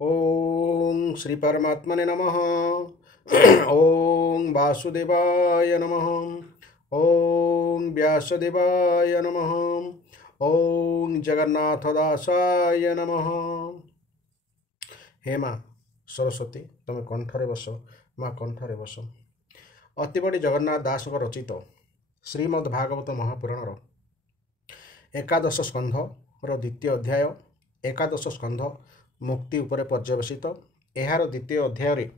ओम श्री परमात्मने नमः। ओम वासुदेवाय नमः। ओम व्यासदेवाय नमः। ओम जगन्नाथदासाय नमः। हे माँ सरस्वती तुम कंठरे बस। माँ कंठरे बस। अतिबड़ी जगन्नाथ दास रचित श्रीमद्भागवत महापुराणर एकादश स्कंधर द्वितीय अध्याय एकादश स्कंध मुक्ति उपरे पर्यवसित। एहार द्वितीय अध्याय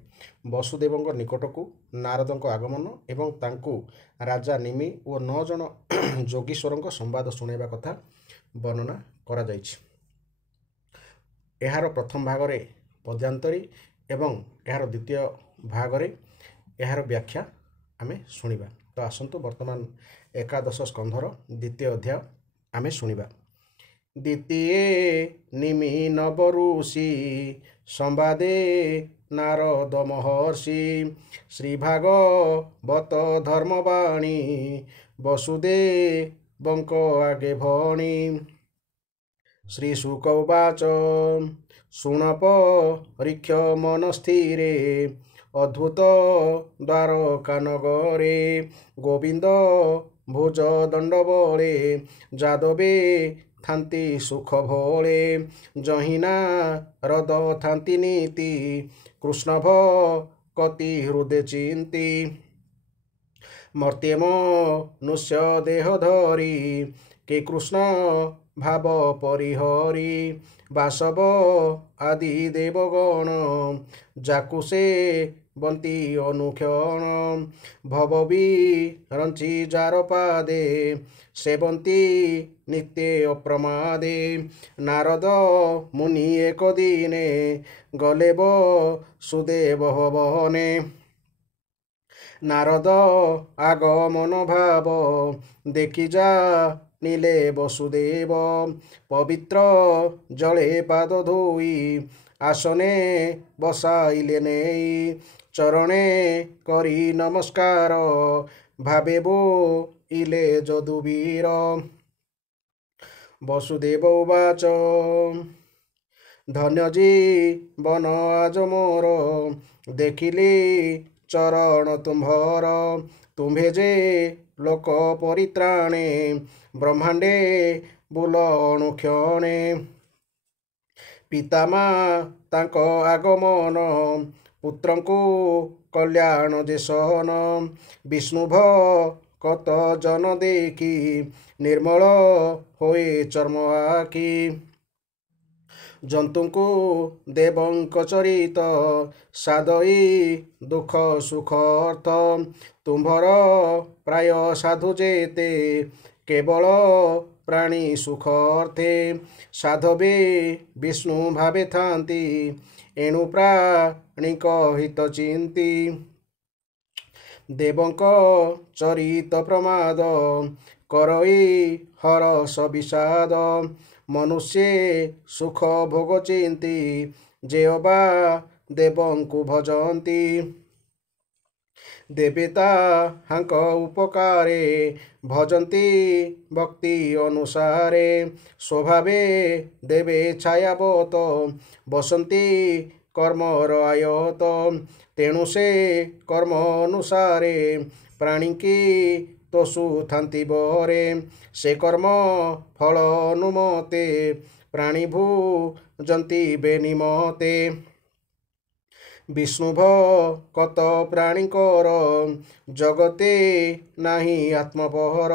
वसुदेव निकटकू नारद आगमन एवं तांकू राजा निमि और 9 जन जोगीश्वर संवाद शुणा कथा वर्णना करा जाइछि। एहार प्रथम भागरे पद्यांतरी एवं एहार द्वितीय भागरे एहार व्याख्या आमे शुणिबा। तो आसंतु वर्तमान एकादश स्कंधर द्वितीय अध्याय आमे शुणिबा। द्वितीये निमि नवऋषि संवादे नारद महर्षि श्रीभागवत धर्मवाणी वसुदेवंक आगे भणी। श्रीशुक उवाच शुण परीक्ष मन स्थिरे अद्भुत द्वारका नगरे गोविंद भुज दंड बले जादवे थांती सुख भोले जहिना रद थांती नीति कृष्ण भक्ति हृदय चिंती मर्त्यम नुष्य देह धरी के कृष्ण भाव परिहरी बासव आदि देवगण जाकुसे बंती अनुक्षण भवबी रंची जार पादे सेवंती नित्य अप्रमादे। नारद मुनि एक दिने गले वसुदेव भवने नारद आगमन भाव देखि जा नीले वसुदेव पवित्र जले पाद धोई आसने बसाइले नेई चरणे करी नमस्कार भावे बो इले जदुवीर। वसुदेव उवाच धन्य जीवन आज मोर देखिली चरण तुम्भर तुम्भे जे लोक परित्राणे ब्रह्मांडे बुल अणुक्षणे। पितामा तांक आगमन पुत्रंकु कल्याण जेसन विष्णुभ कत जन देखी निर्मल होए चर्म आखि जंतुंकु देवंक चरित सादई दुख सुख अर्थ तुम्भर प्राय साधु जेते केवल प्राणी सुख अर्थे साधवे विष्णु भावे थांती एणु प्राणिक हित चिंती देवंक चरित प्रमाद करई हरस विषाद मनुष्य सुख भोग चिंती जेअबा देवंकु भजंती देवता हांक उपकारे भजंती भक्ति अनुसारे स्वभावे देवे छायावत बसंती कर्मर आयत तेणु से कर्म अनुसारे प्राणी की तोषु थांती बरे से कर्म फल अनुमते प्राणी भूजंती बेनिमते विष्णुभ कत प्राणीकर जगते नाही आत्मपहर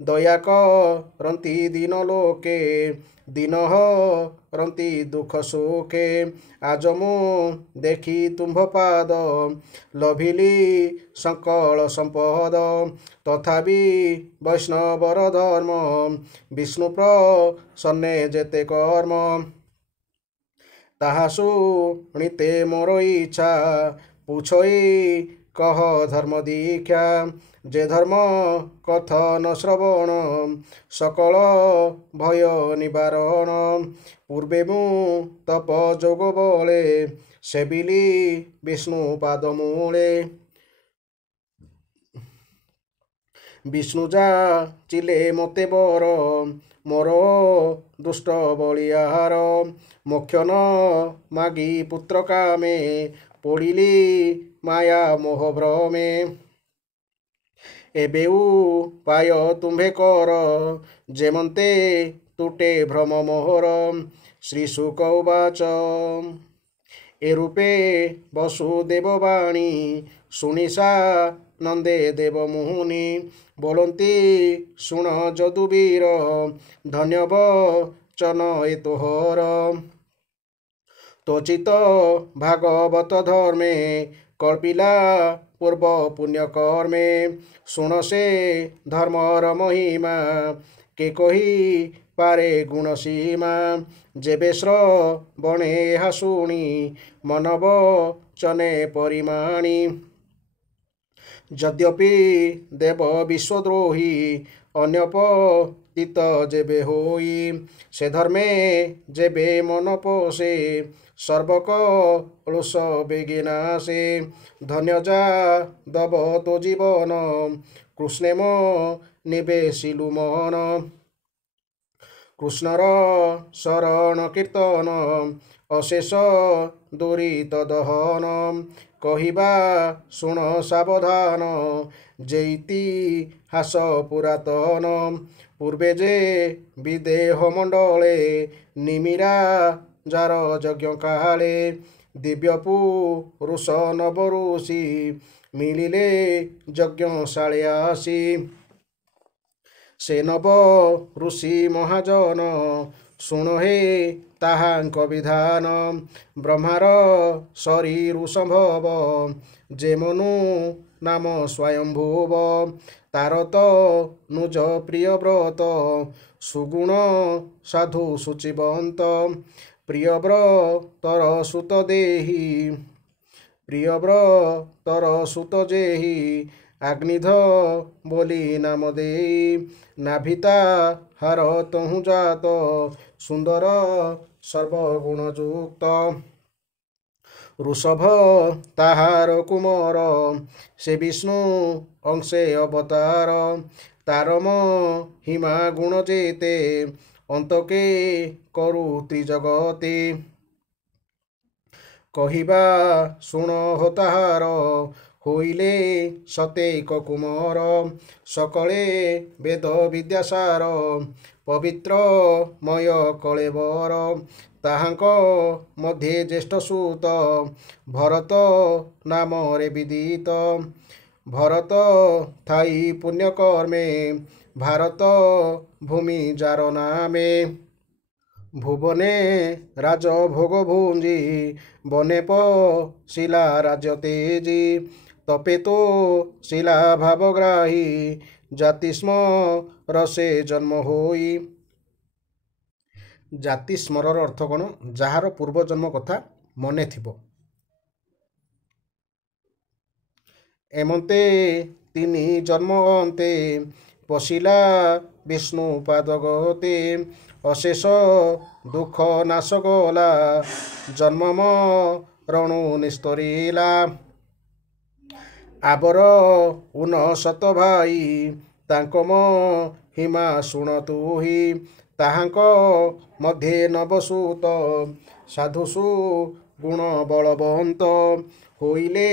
दया करंती दीन लोके दीनह रंती दुख सुखे आज मु देखी तुम्भ पाद लभिली सकल संपद तथापि वैष्णवर धर्म विष्णु प्रसन्ने जेते कर्म ताहा शुणिते मोर इच्छा पूछई कह धर्म दीक्षा जे धर्म कथन श्रवण सकल भय निवारण पूर्वे मु तप जोग बले सेबिली विष्णु पाद मूले ବିଷ୍ଣୁ ଯାଚିଲେ ମୋତେ ବର ମୋର ଦୁଷ୍ଟ ବଳିଆହାର ମୋକ୍ଷ ନ ମାଗି ପୁତ୍ର କାମେ ପଡ଼ିଲି ମାୟା ମୋହ ଭ୍ରମେ ଏବେ ଉପାୟ ତୁମ୍ଭେ କର ଯେମନ୍ତେ ତୁଟେ ଭ୍ରମ ମୋହର ଶ୍ରୀ ଶୁକ ଉବାଚ ଏ ରୂପେ ବସୁଦେବ ବାଣୀ ଶୁଣିସା ନନ୍ଦେ ଦେବ ମୁହୁନି ବୋଲନ୍ତି ଶୁଣ ଯଦୁବୀର ଧନ୍ୟ ବଚନ ଏ ତୋହର ତୋଚିତ ଭାଗବତ ଧର୍ମେ କଳ୍ପିଲା ପୂର୍ବ ପୁଣ୍ୟ କର୍ମେ ଶୁଣ ସେ ଧର୍ମର ମହିମା କେ କହି ପାରେ ଗୁଣ ସୀମା ଯେବେ ଶ୍ରବଣେ ଏହା ଶୁଣି ମନବ ଚନେ ପରିମାଣି ଯଦ୍ୟପି ଦେବ ବିଶ୍ୱଦ୍ରୋହୀ ଅନ୍ୟପତିତ ଯେବେ ହୋଇ ସେ ଧର୍ମେ ଯେବେ ମନ ପୋଷେ ସର୍ବକଳୁଷ ବେଗିନା ସେ ଧନ୍ୟ ଯାଦବ ତୋ ଜୀବନ କୃଷ୍ଣେ ମୋ ନିବେଶିଲୁ ମନ କୃଷ୍ଣର ଶରଣ କୀର୍ତ୍ତନ ଅଶେଷ ଦୁରିତ ଦହନ କହିବା ଶୁଣ ସାବଧାନ ଯେ ଇତିହାସ ପୁରାତନ ପୂର୍ବେ ଯେ ବିଦେହ ମଣ୍ଡଳେ ନିମିରା ଯାର ଯଜ୍ଞ କାଳେ ଦିବ୍ୟ ପୁରୁଷ ନବଋଷି ମିଳିଲେ ଯଜ୍ଞଶାଳେ ଆସି ସେ ନବ ଋଷି ମହାଜନ ଶୁଣ ହେ ତାହାଙ୍କ ବିଧାନ ବ୍ରହ୍ମାର ଶରୀରୁ ସମ୍ଭବ ଯେ ମନୁ ନାମ ସ୍ୱୟଂଭୁବ ତାର ତ ନୁଜ ପ୍ରିୟ ବ୍ରତ ସୁଗୁଣ ସାଧୁ ସୂଚିବନ୍ତ ପ୍ରିୟବ୍ରତର ସୁତ ଦେହି ପ୍ରିୟବ୍ରତର ସୁତ ଯେହି ଆଗ୍ନିଧ ବୋଲି ନାମ ଦେଇ ନାଭିତା ହାର ତହୁଁ ଜାତ ସୁନ୍ଦର ସର୍ବଗୁଣ ଯୁକ୍ତ ଋଷଭ ତାହାର କୁମର ସେ ବିଷ୍ଣୁ ଅଂଶେ ଅବତାର ତାର ମହିମା ଗୁଣ ଯେତେ ଅନ୍ତକେ କରୁ ତ୍ରିଜଗତେ କହିବା ଶୁଣ ହୋ ତାହାର ହୋଇଲେ ସତେକ କୁମର ସକଳେ ବେଦ ବିଦ୍ୟାସାର ପବିତ୍ରମୟ କଳେବର ତାହାଙ୍କ ମଧ୍ୟେ ଜ୍ୟେଷ୍ଠ ସୁତ ଭରତ ନାମରେ ବିଦିତ ଭରତ ଥାଇ ପୁଣ୍ୟକର୍ମେ ଭାରତ ଭୂମି ଯାର ନାମେ ଭୁବନେ ରାଜଭୋଗ ଭୁଞ୍ଜି ବନେ ପଶିଲା ରାଜ୍ୟ ତେଜି ତପେ ତ ଶିଲା ଭାବଗ୍ରାହୀ ଜାତିସ୍ମ ରସେ ଜନ୍ମ ହୋଇ ଜାତି ସ୍ମରର ଅର୍ଥ କ'ଣ? ଯାହାର ପୂର୍ବ ଜନ୍ମ କଥା ମନେ ଥିବ। ଏମନ୍ତେ ତିନି ଜନ୍ମ ଅନ୍ତେ ପଶିଲା ବିଷ୍ଣୁ ପାଦଗତେ ଅଶେଷ ଦୁଃଖ ନାଶ ଗଲା ଜନ୍ମ ମରଣୁ ନିସ୍ତରିଲା ଆବର ଉନଶତ ଭାଇ ତାଙ୍କ ମହିମା ଶୁଣ ତୁହି ତାହାଙ୍କ ମଧ୍ୟେ ନବସୂତ ସାଧୁସୁ ଗୁଣ ବଳବନ୍ତ ହୋଇଲେ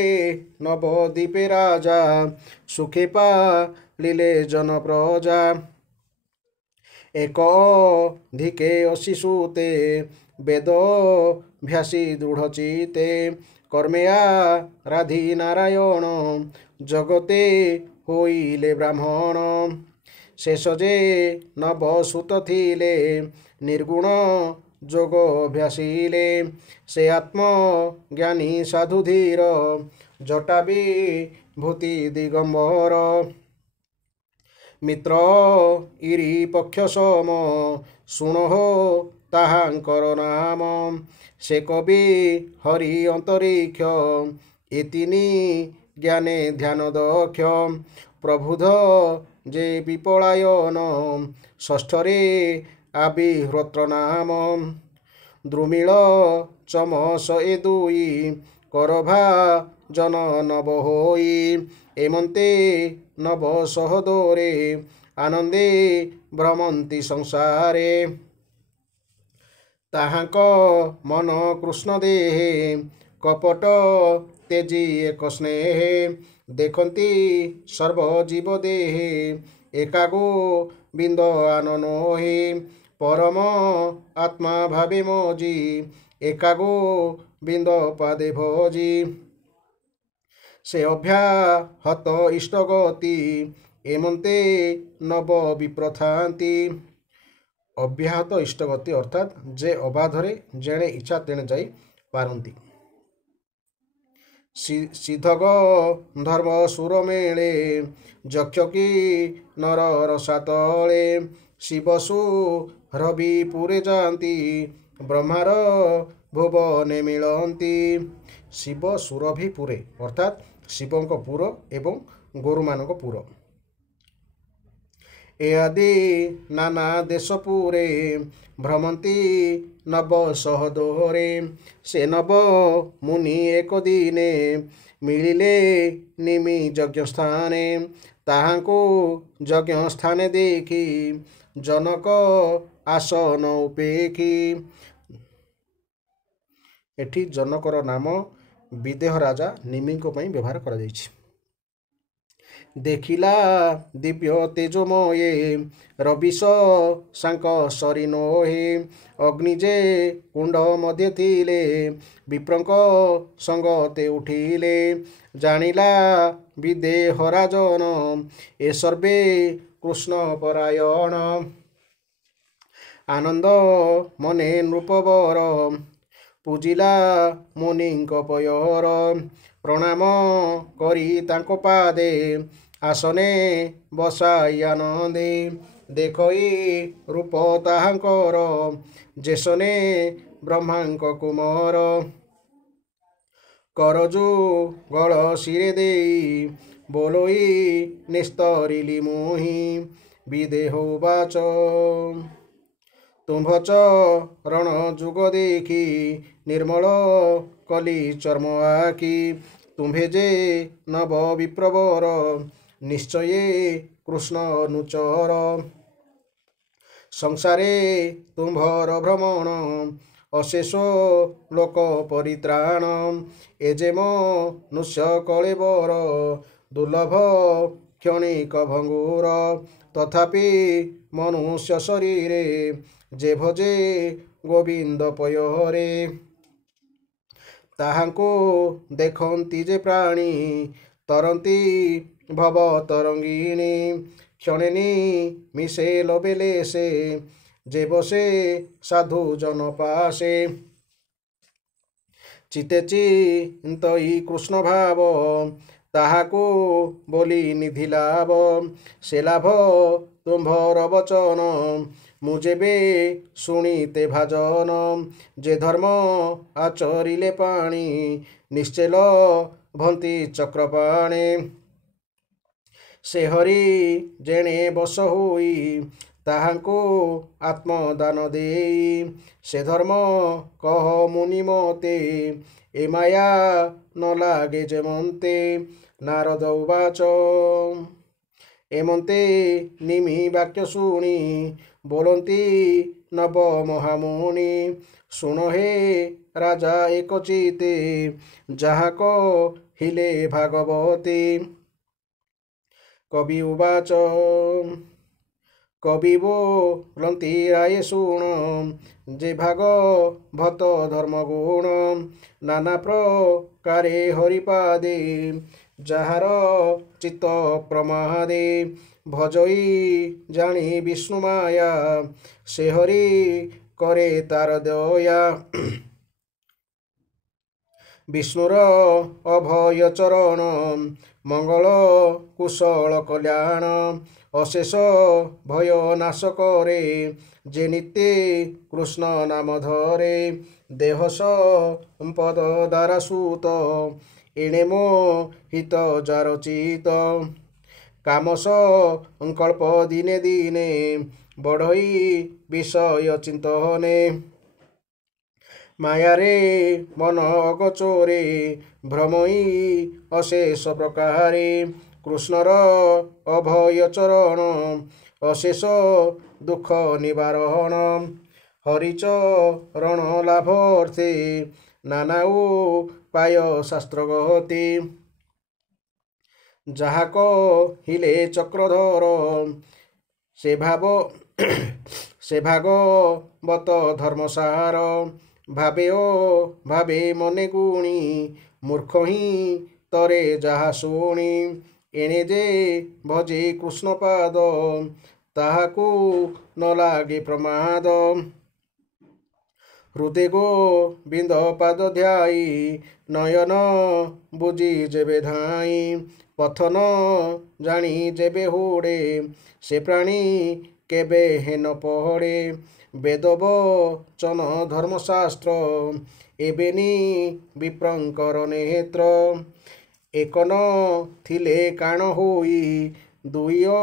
ନବଦ୍ୱୀପେ ରାଜା ସୁଖେ ପାଳିଲେ ଜନପ୍ରଜା ଏକ ଧିକେ ଅଶିସୁତେ ବେଦ ଭ୍ୟାସୀ ଦୃଢ଼ଚିତେ କର୍ମେ ଆରାଧି ନାରାୟଣ ଜଗତେ ହୋଇଲେ ବ୍ରାହ୍ମଣ ଶେଷ ଯେ ନବସୂତ ଥିଲେ ନିର୍ଗୁଣ ଯୋଗ ଅଭ୍ୟାସିଲେ ସେ ଆତ୍ମଜ୍ଞାନୀ ସାଧୁ ଧୀର ଜଟା ବିଭୂତି ଦିଗମ୍ବର ମିତ୍ର ଇରି ପକ୍ଷ ସମ ଶୁଣ ହୋ ତାହାଙ୍କର ନାମ ସେ କବି ହରି ଅନ୍ତରୀକ୍ଷ ଏ ତିନି ଜ୍ଞାନେ ଧ୍ୟାନ ଦକ୍ଷ ପ୍ରବୁଧ ଯେ ବିପଳାୟନ ଷଷ୍ଠରେ ଆବିହ୍ରୋତ୍ର ନାମ ଦ୍ରୁମିଳ ଚମସ ଏ ଦୁଇ କରଭା ଜନ ନବ ହୋଇ ଏମନ୍ତେ ନବ ସହଦରେ ଆନନ୍ଦେ ଭ୍ରମନ୍ତି ସଂସାରେ। ତାହାଙ୍କ ମନ କୃଷ୍ଣ ଦେହେ କପଟ ତେଜି ଏକ ସ୍ନେହେ ଦେଖନ୍ତି ସର୍ବଜୀବ ଦେହେ ଏକାଗୋ ବିନ୍ଦ ଆନନୋହେ ପରମ ଆତ୍ମା ଭାବେ ମଜି ଏକାଗୋ ବିନ୍ଦ ପାଦେ ଭଜି। ସେ ଅଭ୍ୟାହତ ଇଷ୍ଟଗତି ଏମନ୍ତେ ନବ ବିପ୍ରଥାନ୍ତି। ଅବ୍ୟାହତ ଇଷ୍ଟଗତି ଅର୍ଥାତ୍ ଯେ ଅବାଧରେ ଯେଣେ ଇଚ୍ଛା ତେଣେ ଯାଇ ପାରନ୍ତି। ସିଦ୍ଧଗ ଧର୍ମ ସୁର ମେଳେ ଯକ୍ଷ କି ନର ରସାତଳେ ଶିବସୁ ରବି ପୁରେ ଯାଆନ୍ତି ବ୍ରହ୍ମାର ଭୁବନେ ମିଳନ୍ତି। ଶିବ ସୁରଭି ପୁରେ ଅର୍ଥାତ୍ ଶିବଙ୍କ ପୁର ଏବଂ ଗୋରୁମାନଙ୍କ ପୁର। ଏ ଆଦି ନାନା ଦେଶ ପୁରେ ଭ୍ରମନ୍ତି ନବ ସହଦରେ ସେ ନବ ମୁନି ଏକ ଦିନେ ମିଳିଲେ ନିମି ଯଜ୍ଞ ସ୍ଥାନେ ତାହାଙ୍କୁ ଯଜ୍ଞ ସ୍ଥାନେ ଦେଖି ଜନକ ଆସନ ଉପେକ୍ଷି। ଏଠି ଜନକର ନାମ ବିଦେହ ରାଜା ନିମିଙ୍କ ପାଇଁ ବ୍ୟବହାର କରାଯାଇଛି। ଦେଖିଲା ଦିବ୍ୟ ତେଜମୟେ ରବିଶ ସାଙ୍କ ସରିନୋହେ ଅଗ୍ନି ଯେ କୁଣ୍ଡ ମଧ୍ୟ ଥିଲେ ବିପ୍ରଙ୍କ ସଙ୍ଗତେ ଉଠିଲେ ଜାଣିଲା ବିଦେହ ରାଜନ ଏ ସର୍ବେ କୃଷ୍ଣ ପରାୟଣ। ଆନନ୍ଦ ମନେ ନୃପବର ପୂଜିଲା ମୁନିଙ୍କ ପୟର ପ୍ରଣାମ କରି ତାଙ୍କ ପାଦେ ଆସନେ ବସାଇ ଆନନ୍ଦେ ଦେଖଇ ରୂପ ତାହାଙ୍କର ଯେସନେ ବ୍ରହ୍ମାଙ୍କ କୁମର କରଜୁ ଗଳ ଶିରେ ଦେଇ ବୋଲଇ ନିସ୍ତରିଲି ମୁହିଁ ବିଦେହ ବାଚ ତୁମ୍ଭ ଚରଣ ଯୁଗ ଦେଖି ନିର୍ମଳ କଲି ଚର୍ମ ଆଖି ତୁମ୍ଭେ ଯେ ନବ ବିପ୍ରବର ନିଶ୍ଚୟେ କୃଷ୍ଣ ଅନୁଚର ସଂସାରେ ତୁମ୍ଭର ଭ୍ରମଣ ଅଶେଷ ଲୋକ ପରିତ୍ରାଣ ଏ ଯେ ମନୁଷ୍ୟ କଳେବର ଦୁର୍ଲଭ କ୍ଷଣିକ ଭଙ୍ଗୁର ତଥାପି ମନୁଷ୍ୟ ଶରୀରେ ଯେ ଭଜେ ଗୋବିନ୍ଦ ପୟରେ ତାହାଙ୍କୁ ଦେଖନ୍ତି ଯେ ପ୍ରାଣୀ ତରନ୍ତି ଭବ ତରଙ୍ଗିଣୀ କ୍ଷଣେନି ମିଶେ ଲୋବେଲେ ସେ ଯେ ବସେ ସାଧୁ ଜନ ପାଶେ ଚିତେ ଚିନ୍ତଇ କୃଷ୍ଣ ଭାବ ତାହାକୁ ବୋଲି ନିଧି ଲାଭ ସେ ଲାଭ ତୁମ୍ଭର ବଚନ ମୁଁ ଯେବେ ଶୁଣିତେ ଭାଜନ ଯେ ଧର୍ମ ଆଚରିଲେ ପାଣି ନିଶ୍ଚେଲ ଭନ୍ତି ଚକ୍ରପାଣେ ସେ ହରି ଯେଣେ ବସ ହୋଇ ତାହାଙ୍କୁ ଆତ୍ମଦାନ ଦେଇ ସେ ଧର୍ମ କହ ମୁନି ମତେ ଏ ମାୟା ନ ଲାଗେ ଯେମନ୍ତେ ନାରଦ ଉବାଚ ଏମନ୍ତେ ନିମି ବାକ୍ୟ ଶୁଣି ବୋଲନ୍ତି ନବ ମହାମୁନି ଶୁଣ ହେ ରାଜା ଏକ ଚିତେ ଯାହା କହିଲେ ଭାଗବତୀ। କବି ଉବାଚ କବି ବୋଲନ୍ତି ରାଏ ଶୁଣ ଯେ ଭାଗବତ ଧର୍ମଗୁଣ ନାନା ପ୍ରକାରେ ହରିପାଦେ ଯାହାର ଚିତ୍ତ ପ୍ରମାଦେ ଭଜଇ ଜାଣି ବିଷ୍ଣୁ ମାୟା ସେ ହରି କରେ ତାର ଦୟା ବିଷ୍ଣୁର ଅଭୟ ଚରଣ ମଙ୍ଗଳ କୁଶଳ କଲ୍ୟାଣ ଅଶେଷ ଭୟ ନାଶ କରେ ଯେ ନିତ୍ୟ କୃଷ୍ଣ ନାମ ଧରେ ଦେହ ସମ୍ପଦ ଦ୍ୱାରା ସୁତ ଏଣେ ମୋ ହିତ ଯାର ଚିତ କାମ ସଂକଳ୍ପ ଦିନେ ଦିନେ ବଢ଼ଇ ବିଷୟ ଚିନ୍ତନେ ମାୟାରେ ମନ ଅଗୋଚରେ ଭ୍ରମଇ ଅଶେଷ ପ୍ରକାରେ কৃষ্ণর অভয় চরণ অশেষ দুঃখ নিবারণ হরিচরণ লাভর্থে নানা উপায় শাস্ত্র গতি যাহা কহিলে চক্রধর সে ভাব সে ভাগবত ধর্মসার ভাবে ও ভাবে মনে গুণী মূর্খ হি তরে যাহা শুনি এনে যে ভজে কৃষ্ণপাদ তাহাকু ন লাগে প্রমাদ হৃদে গোবিন্দ পাদ ধ্যাই নয়ন বুঝি যেবে ধাই পথন জানি যেবে হুড়ে সে প্রাণী কেবে হেন পড়ে বেদ বচন ধর্মশাস্ত্র এবেনি বিপ্রঙ্কর নেত্র একন থিলে কাণ হই দুইয়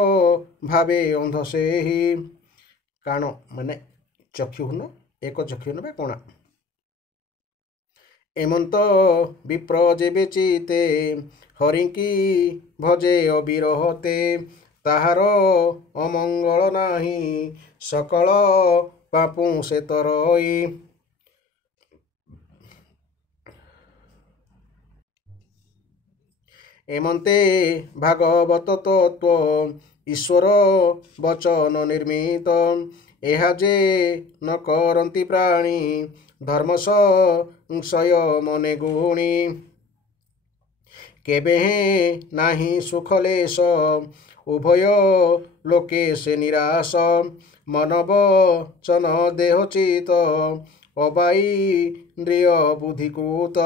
ভাবে অন্ধ সেহি কাণ মানে চক্ষুহীন এক চক্ষুহীন বা কଣା এমন্ত বিপ্র যেবে চিতে হরিঙ্কি ভজে অবিরহতে তাহার অমঙ্গল নাহি সকল পাপু সে তরই এমন্তে ভাগবত তত্ত্ব ঈশ্বর বচন ନିର୍ମିତ ଏହା ଯେ ନ କରନ୍ତି ପ୍ରାଣୀ ଧର୍ମ ସଂଶୟ ମନେ ଗୁଣି କେବେ ନାହିଁ ସୁଖ ଲେଶ ଉଭୟ ଲୋକେ ସେ ନିରାଶ ମନ ବଚନ ଦେହ ଚିତ ଅବାଇ ଇନ୍ଦ୍ରିୟ ବୁଦ୍ଧିକୃତ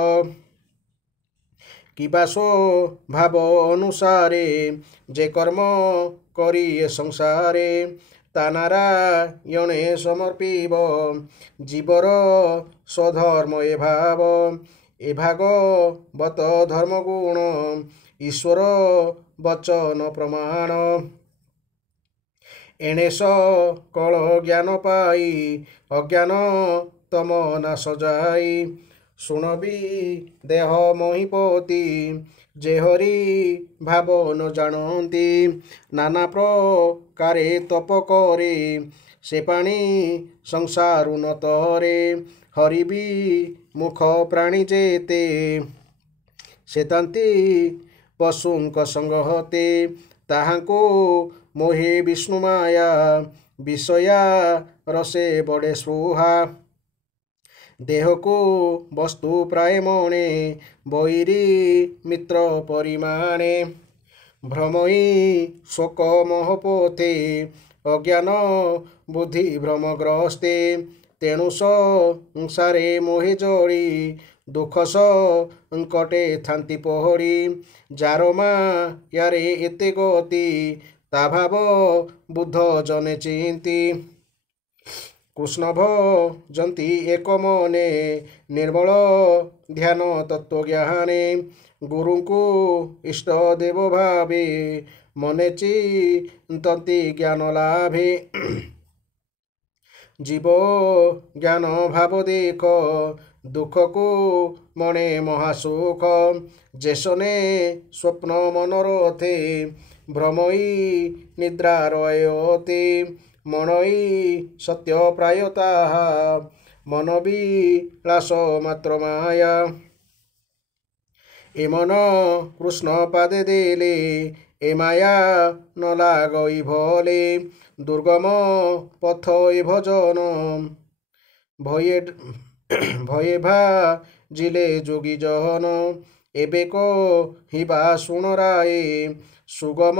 কিবা ভাব অনুসারে যে কর্ম করি এ সংসারে তা নারায়ণে সমর্পিব জীবর স্বধর্ম এ ভাগবত ধর্মগুণ ঈশ্বর বচন প্রমাণ এণে সকল জ্ঞান পাই অজ্ঞান তম নাশ যাই শুণবি দেহ মহিপতি যে হরি ভাব ন জাଣନ୍ତି নানা প্রকারে তপ করে সে পাଣି সংসারু ন তরে হরিবি মুখ প্রাণী যেতে ସେତାନ୍ତି ପଶୁଙ୍କ ସଙ୍ଗ ହତେ ତାହାଙ୍କୁ ମୋହେ ବିଷ୍ଣୁ ମାୟା ବିଷୟା ରସେ ବଡ଼େ ସ୍ପୃହା ଦେହକୁ ବସ୍ତୁ ପ୍ରାୟ ମଣେ ବୈରୀ ମିତ୍ର ପରିମାଣେ ଭ୍ରମଇ ଶୋକ ମୋହପୋଥେ ଅଜ୍ଞାନ ବୁଦ୍ଧି ଭ୍ରମଗ୍ରସ୍ତେ ତେଣୁ ସଂସାରେ ମୋହେ ଜଳି ଦୁଃଖ ସଙ୍କଟେ ଥାନ୍ତି ପହରି ଯାର ମାୟାରେ ଏତେ ଗତି ତା ଭାବ ବୁଦ୍ଧ ଜନେ ଚିନ୍ତି কৃষ্ণ ভজন্তি এক মনে নির্মল ধ্যান তত্ত্বজ্ঞানে গুরুଙ୍କୁ ইষ্ট দেব ভাবে মনে চিন্তନ୍ତି জ্ঞান লাভে জীব জ্ঞান ভাব দেখ দুঃখକୁ মনে মহাসুখ যেসনে স্বপ্ন মনোরথে ভ্রমই নিদ্রা রয়তে মনই সত্য প্রায় তাহা মন বিলাস মাত্র মায়া এ মন কৃষ্ণ পাদে দেলে এ মায়া ন লাগই ভলে দুর্গম পথ এ ভজন ভয়ে ভাজিলে যোগী জন এবে কহিবা শুণ রায়ে সুগম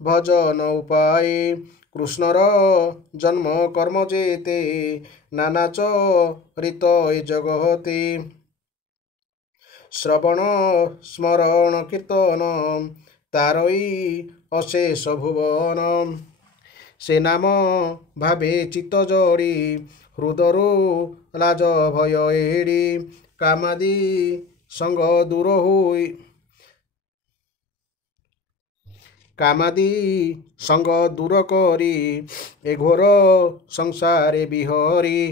ভজন উপায়ে কৃষ্ণর জন্ম কর্ম যেতে নানা চরিত এ জগতে শ্রবণ স্মরণ কীর্তন তারই অশেষ ভুবন সে নাম ভাবে চিত্ত জড়ি হৃদরু লাজ ভয় এড়ি কামাদি সঙ্গ দূর হই কামাদি সঙ্গ দূর করি এ ঘোর সংসারে বিহরি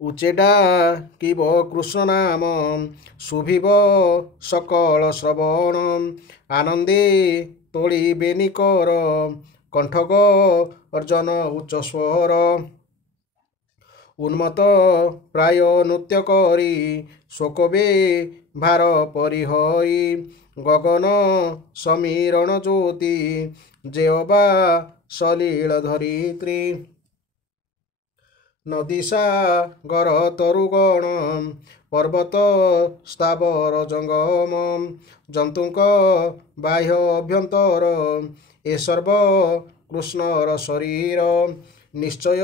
ଉଚ୍ଚେଡ଼ା କିବ କୃଷ୍ଣ ନାମ ଶୁଭିବ ସକଳ ଶ୍ରବଣ ଆନନ୍ଦେ ତୋଳିବେନି କର କଣ୍ଠକ ଅର୍ଜନ ଉଚ୍ଚ ସ୍ୱର ଉନ୍ମତ ପ୍ରାୟ ନୃତ୍ୟ କରି ଶୋକବେ ଭାର ପରିହରି ଗଗନ ସମୀରଣ ଜ୍ୟୋତି ଯେଅବା ସଲିଳ ଧରିତ୍ରୀ ନଦୀସା ଗର ତରୁଗଣ ପର୍ବତ ସ୍ଥାବର ଜଙ୍ଗମ ଜନ୍ତୁଙ୍କ ବାହ୍ୟ ଅଭ୍ୟନ୍ତର ଏ ସର୍ବ କୃଷ୍ଣର ଶରୀର ନିଶ୍ଚୟ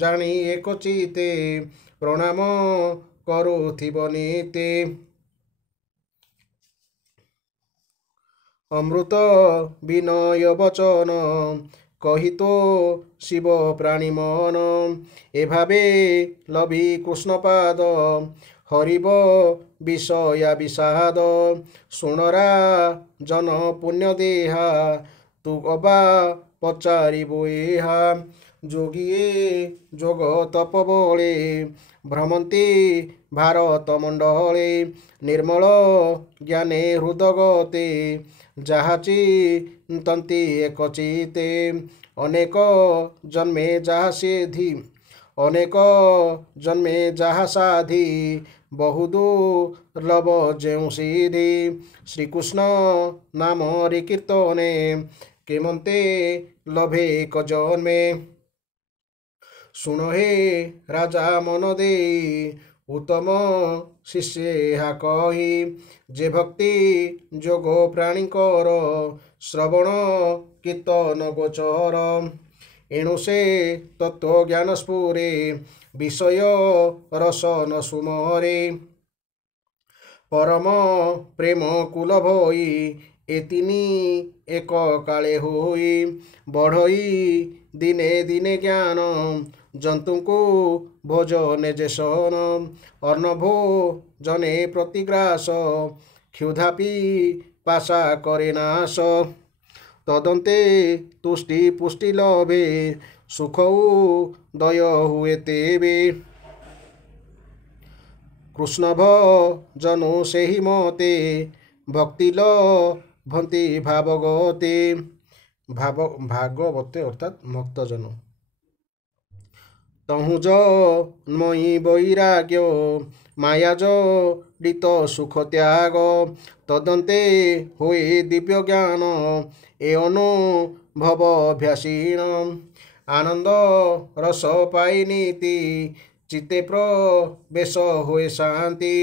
ଜାଣି ଏକଚିତେ ପ୍ରଣାମ କରୁଥିବ ନିତେ ଅମୃତ ବିନୟ ବଚନ କହିତୋ ଶିବ ପ୍ରାଣୀ ମନ ଏଭାବେ ଲଭି କୃଷ୍ଣପାଦ ହରିବ ବିଷୟା ବିଷାଦ ଶୁଣରା ଜନ ପୁଣ୍ୟ ଦେହା ତୁ ଅବା ପଚାରିବୁ ଏହା ଯୋଗୀଏ ଯୋଗ ତପ ବଳେ ଭ୍ରମନ୍ତି ଭାରତ ମଣ୍ଡଳେ ନିର୍ମଳ ଜ୍ଞାନେ ହୃଦଗତେ ଯାହା ଚିନ୍ତନ୍ତି ଏକଚିତେ ଅନେକ ଜନ୍ମେ ଯାହା ସିଦ୍ଧି ଅନେକ ଜନ୍ମେ ଯାହା ସାଧି ବହୁ ଦୁର୍ଲଭ ଯେଉଁ ସିଦ୍ଧି ଶ୍ରୀକୃଷ୍ଣ ନାମରେ କୀର୍ତ୍ତନେ କେମନ୍ତେ ଲଭେ ଏକ ଜନ୍ମେ ଶୁଣ ହେ ରାଜା ମନ ଦେଇ ଉତ୍ତମ ଶିଷ୍ୟ ଏହା କହି ଯେ ଭକ୍ତି ଯୋଗ ପ୍ରାଣୀଙ୍କର ଶ୍ରବଣ କୀର୍ତ୍ତନ ଗୋଚର ଏଣୁ ସେ ତତ୍ତ୍ୱଜ୍ଞାନ ସ୍ଫୁରେ ବିଷୟ ରସନ ସୁମରେ ପରମ ପ୍ରେମ କୁଲ ଭଇ ଏ ତିନି ଏକ କାଳେ ହୋଇ ବଢ଼ଇ ଦିନେ ଦିନେ ଜ୍ଞାନ ଜନ୍ତୁଙ୍କୁ ଭୋଜନେ ଯେସନ ଅର୍ଣ୍ଣଭୋ ଜନେ ପ୍ରତିଗ୍ରାସ କ୍ଷୁଧାପି ପାଶା करे ନାଶ ତଦନ୍ତେ ତୁଷ୍ଟି ପୁଷ୍ଟି ଲଭେ ସୁଖ ଦୟ ହୁଏ ତେବେ କୃଷ୍ଣ ଭଜନୁ ସେହି ମତେ ଭକ୍ତି ଲଭନ୍ତି ଭାବଗତେ ଭାଗବତେ অর্থাৎ ভক্তজন তহু জন্মই বৈরাগ্য মায়া জড়িত সুখ ত্যাগ তদন্তে হয়ে দিব্য জ্ঞান এ অনুভব অভ্যাসীণ আনন্দ রস পাই নীতি চিত্তে প্রবেশ হয়ে শান্তি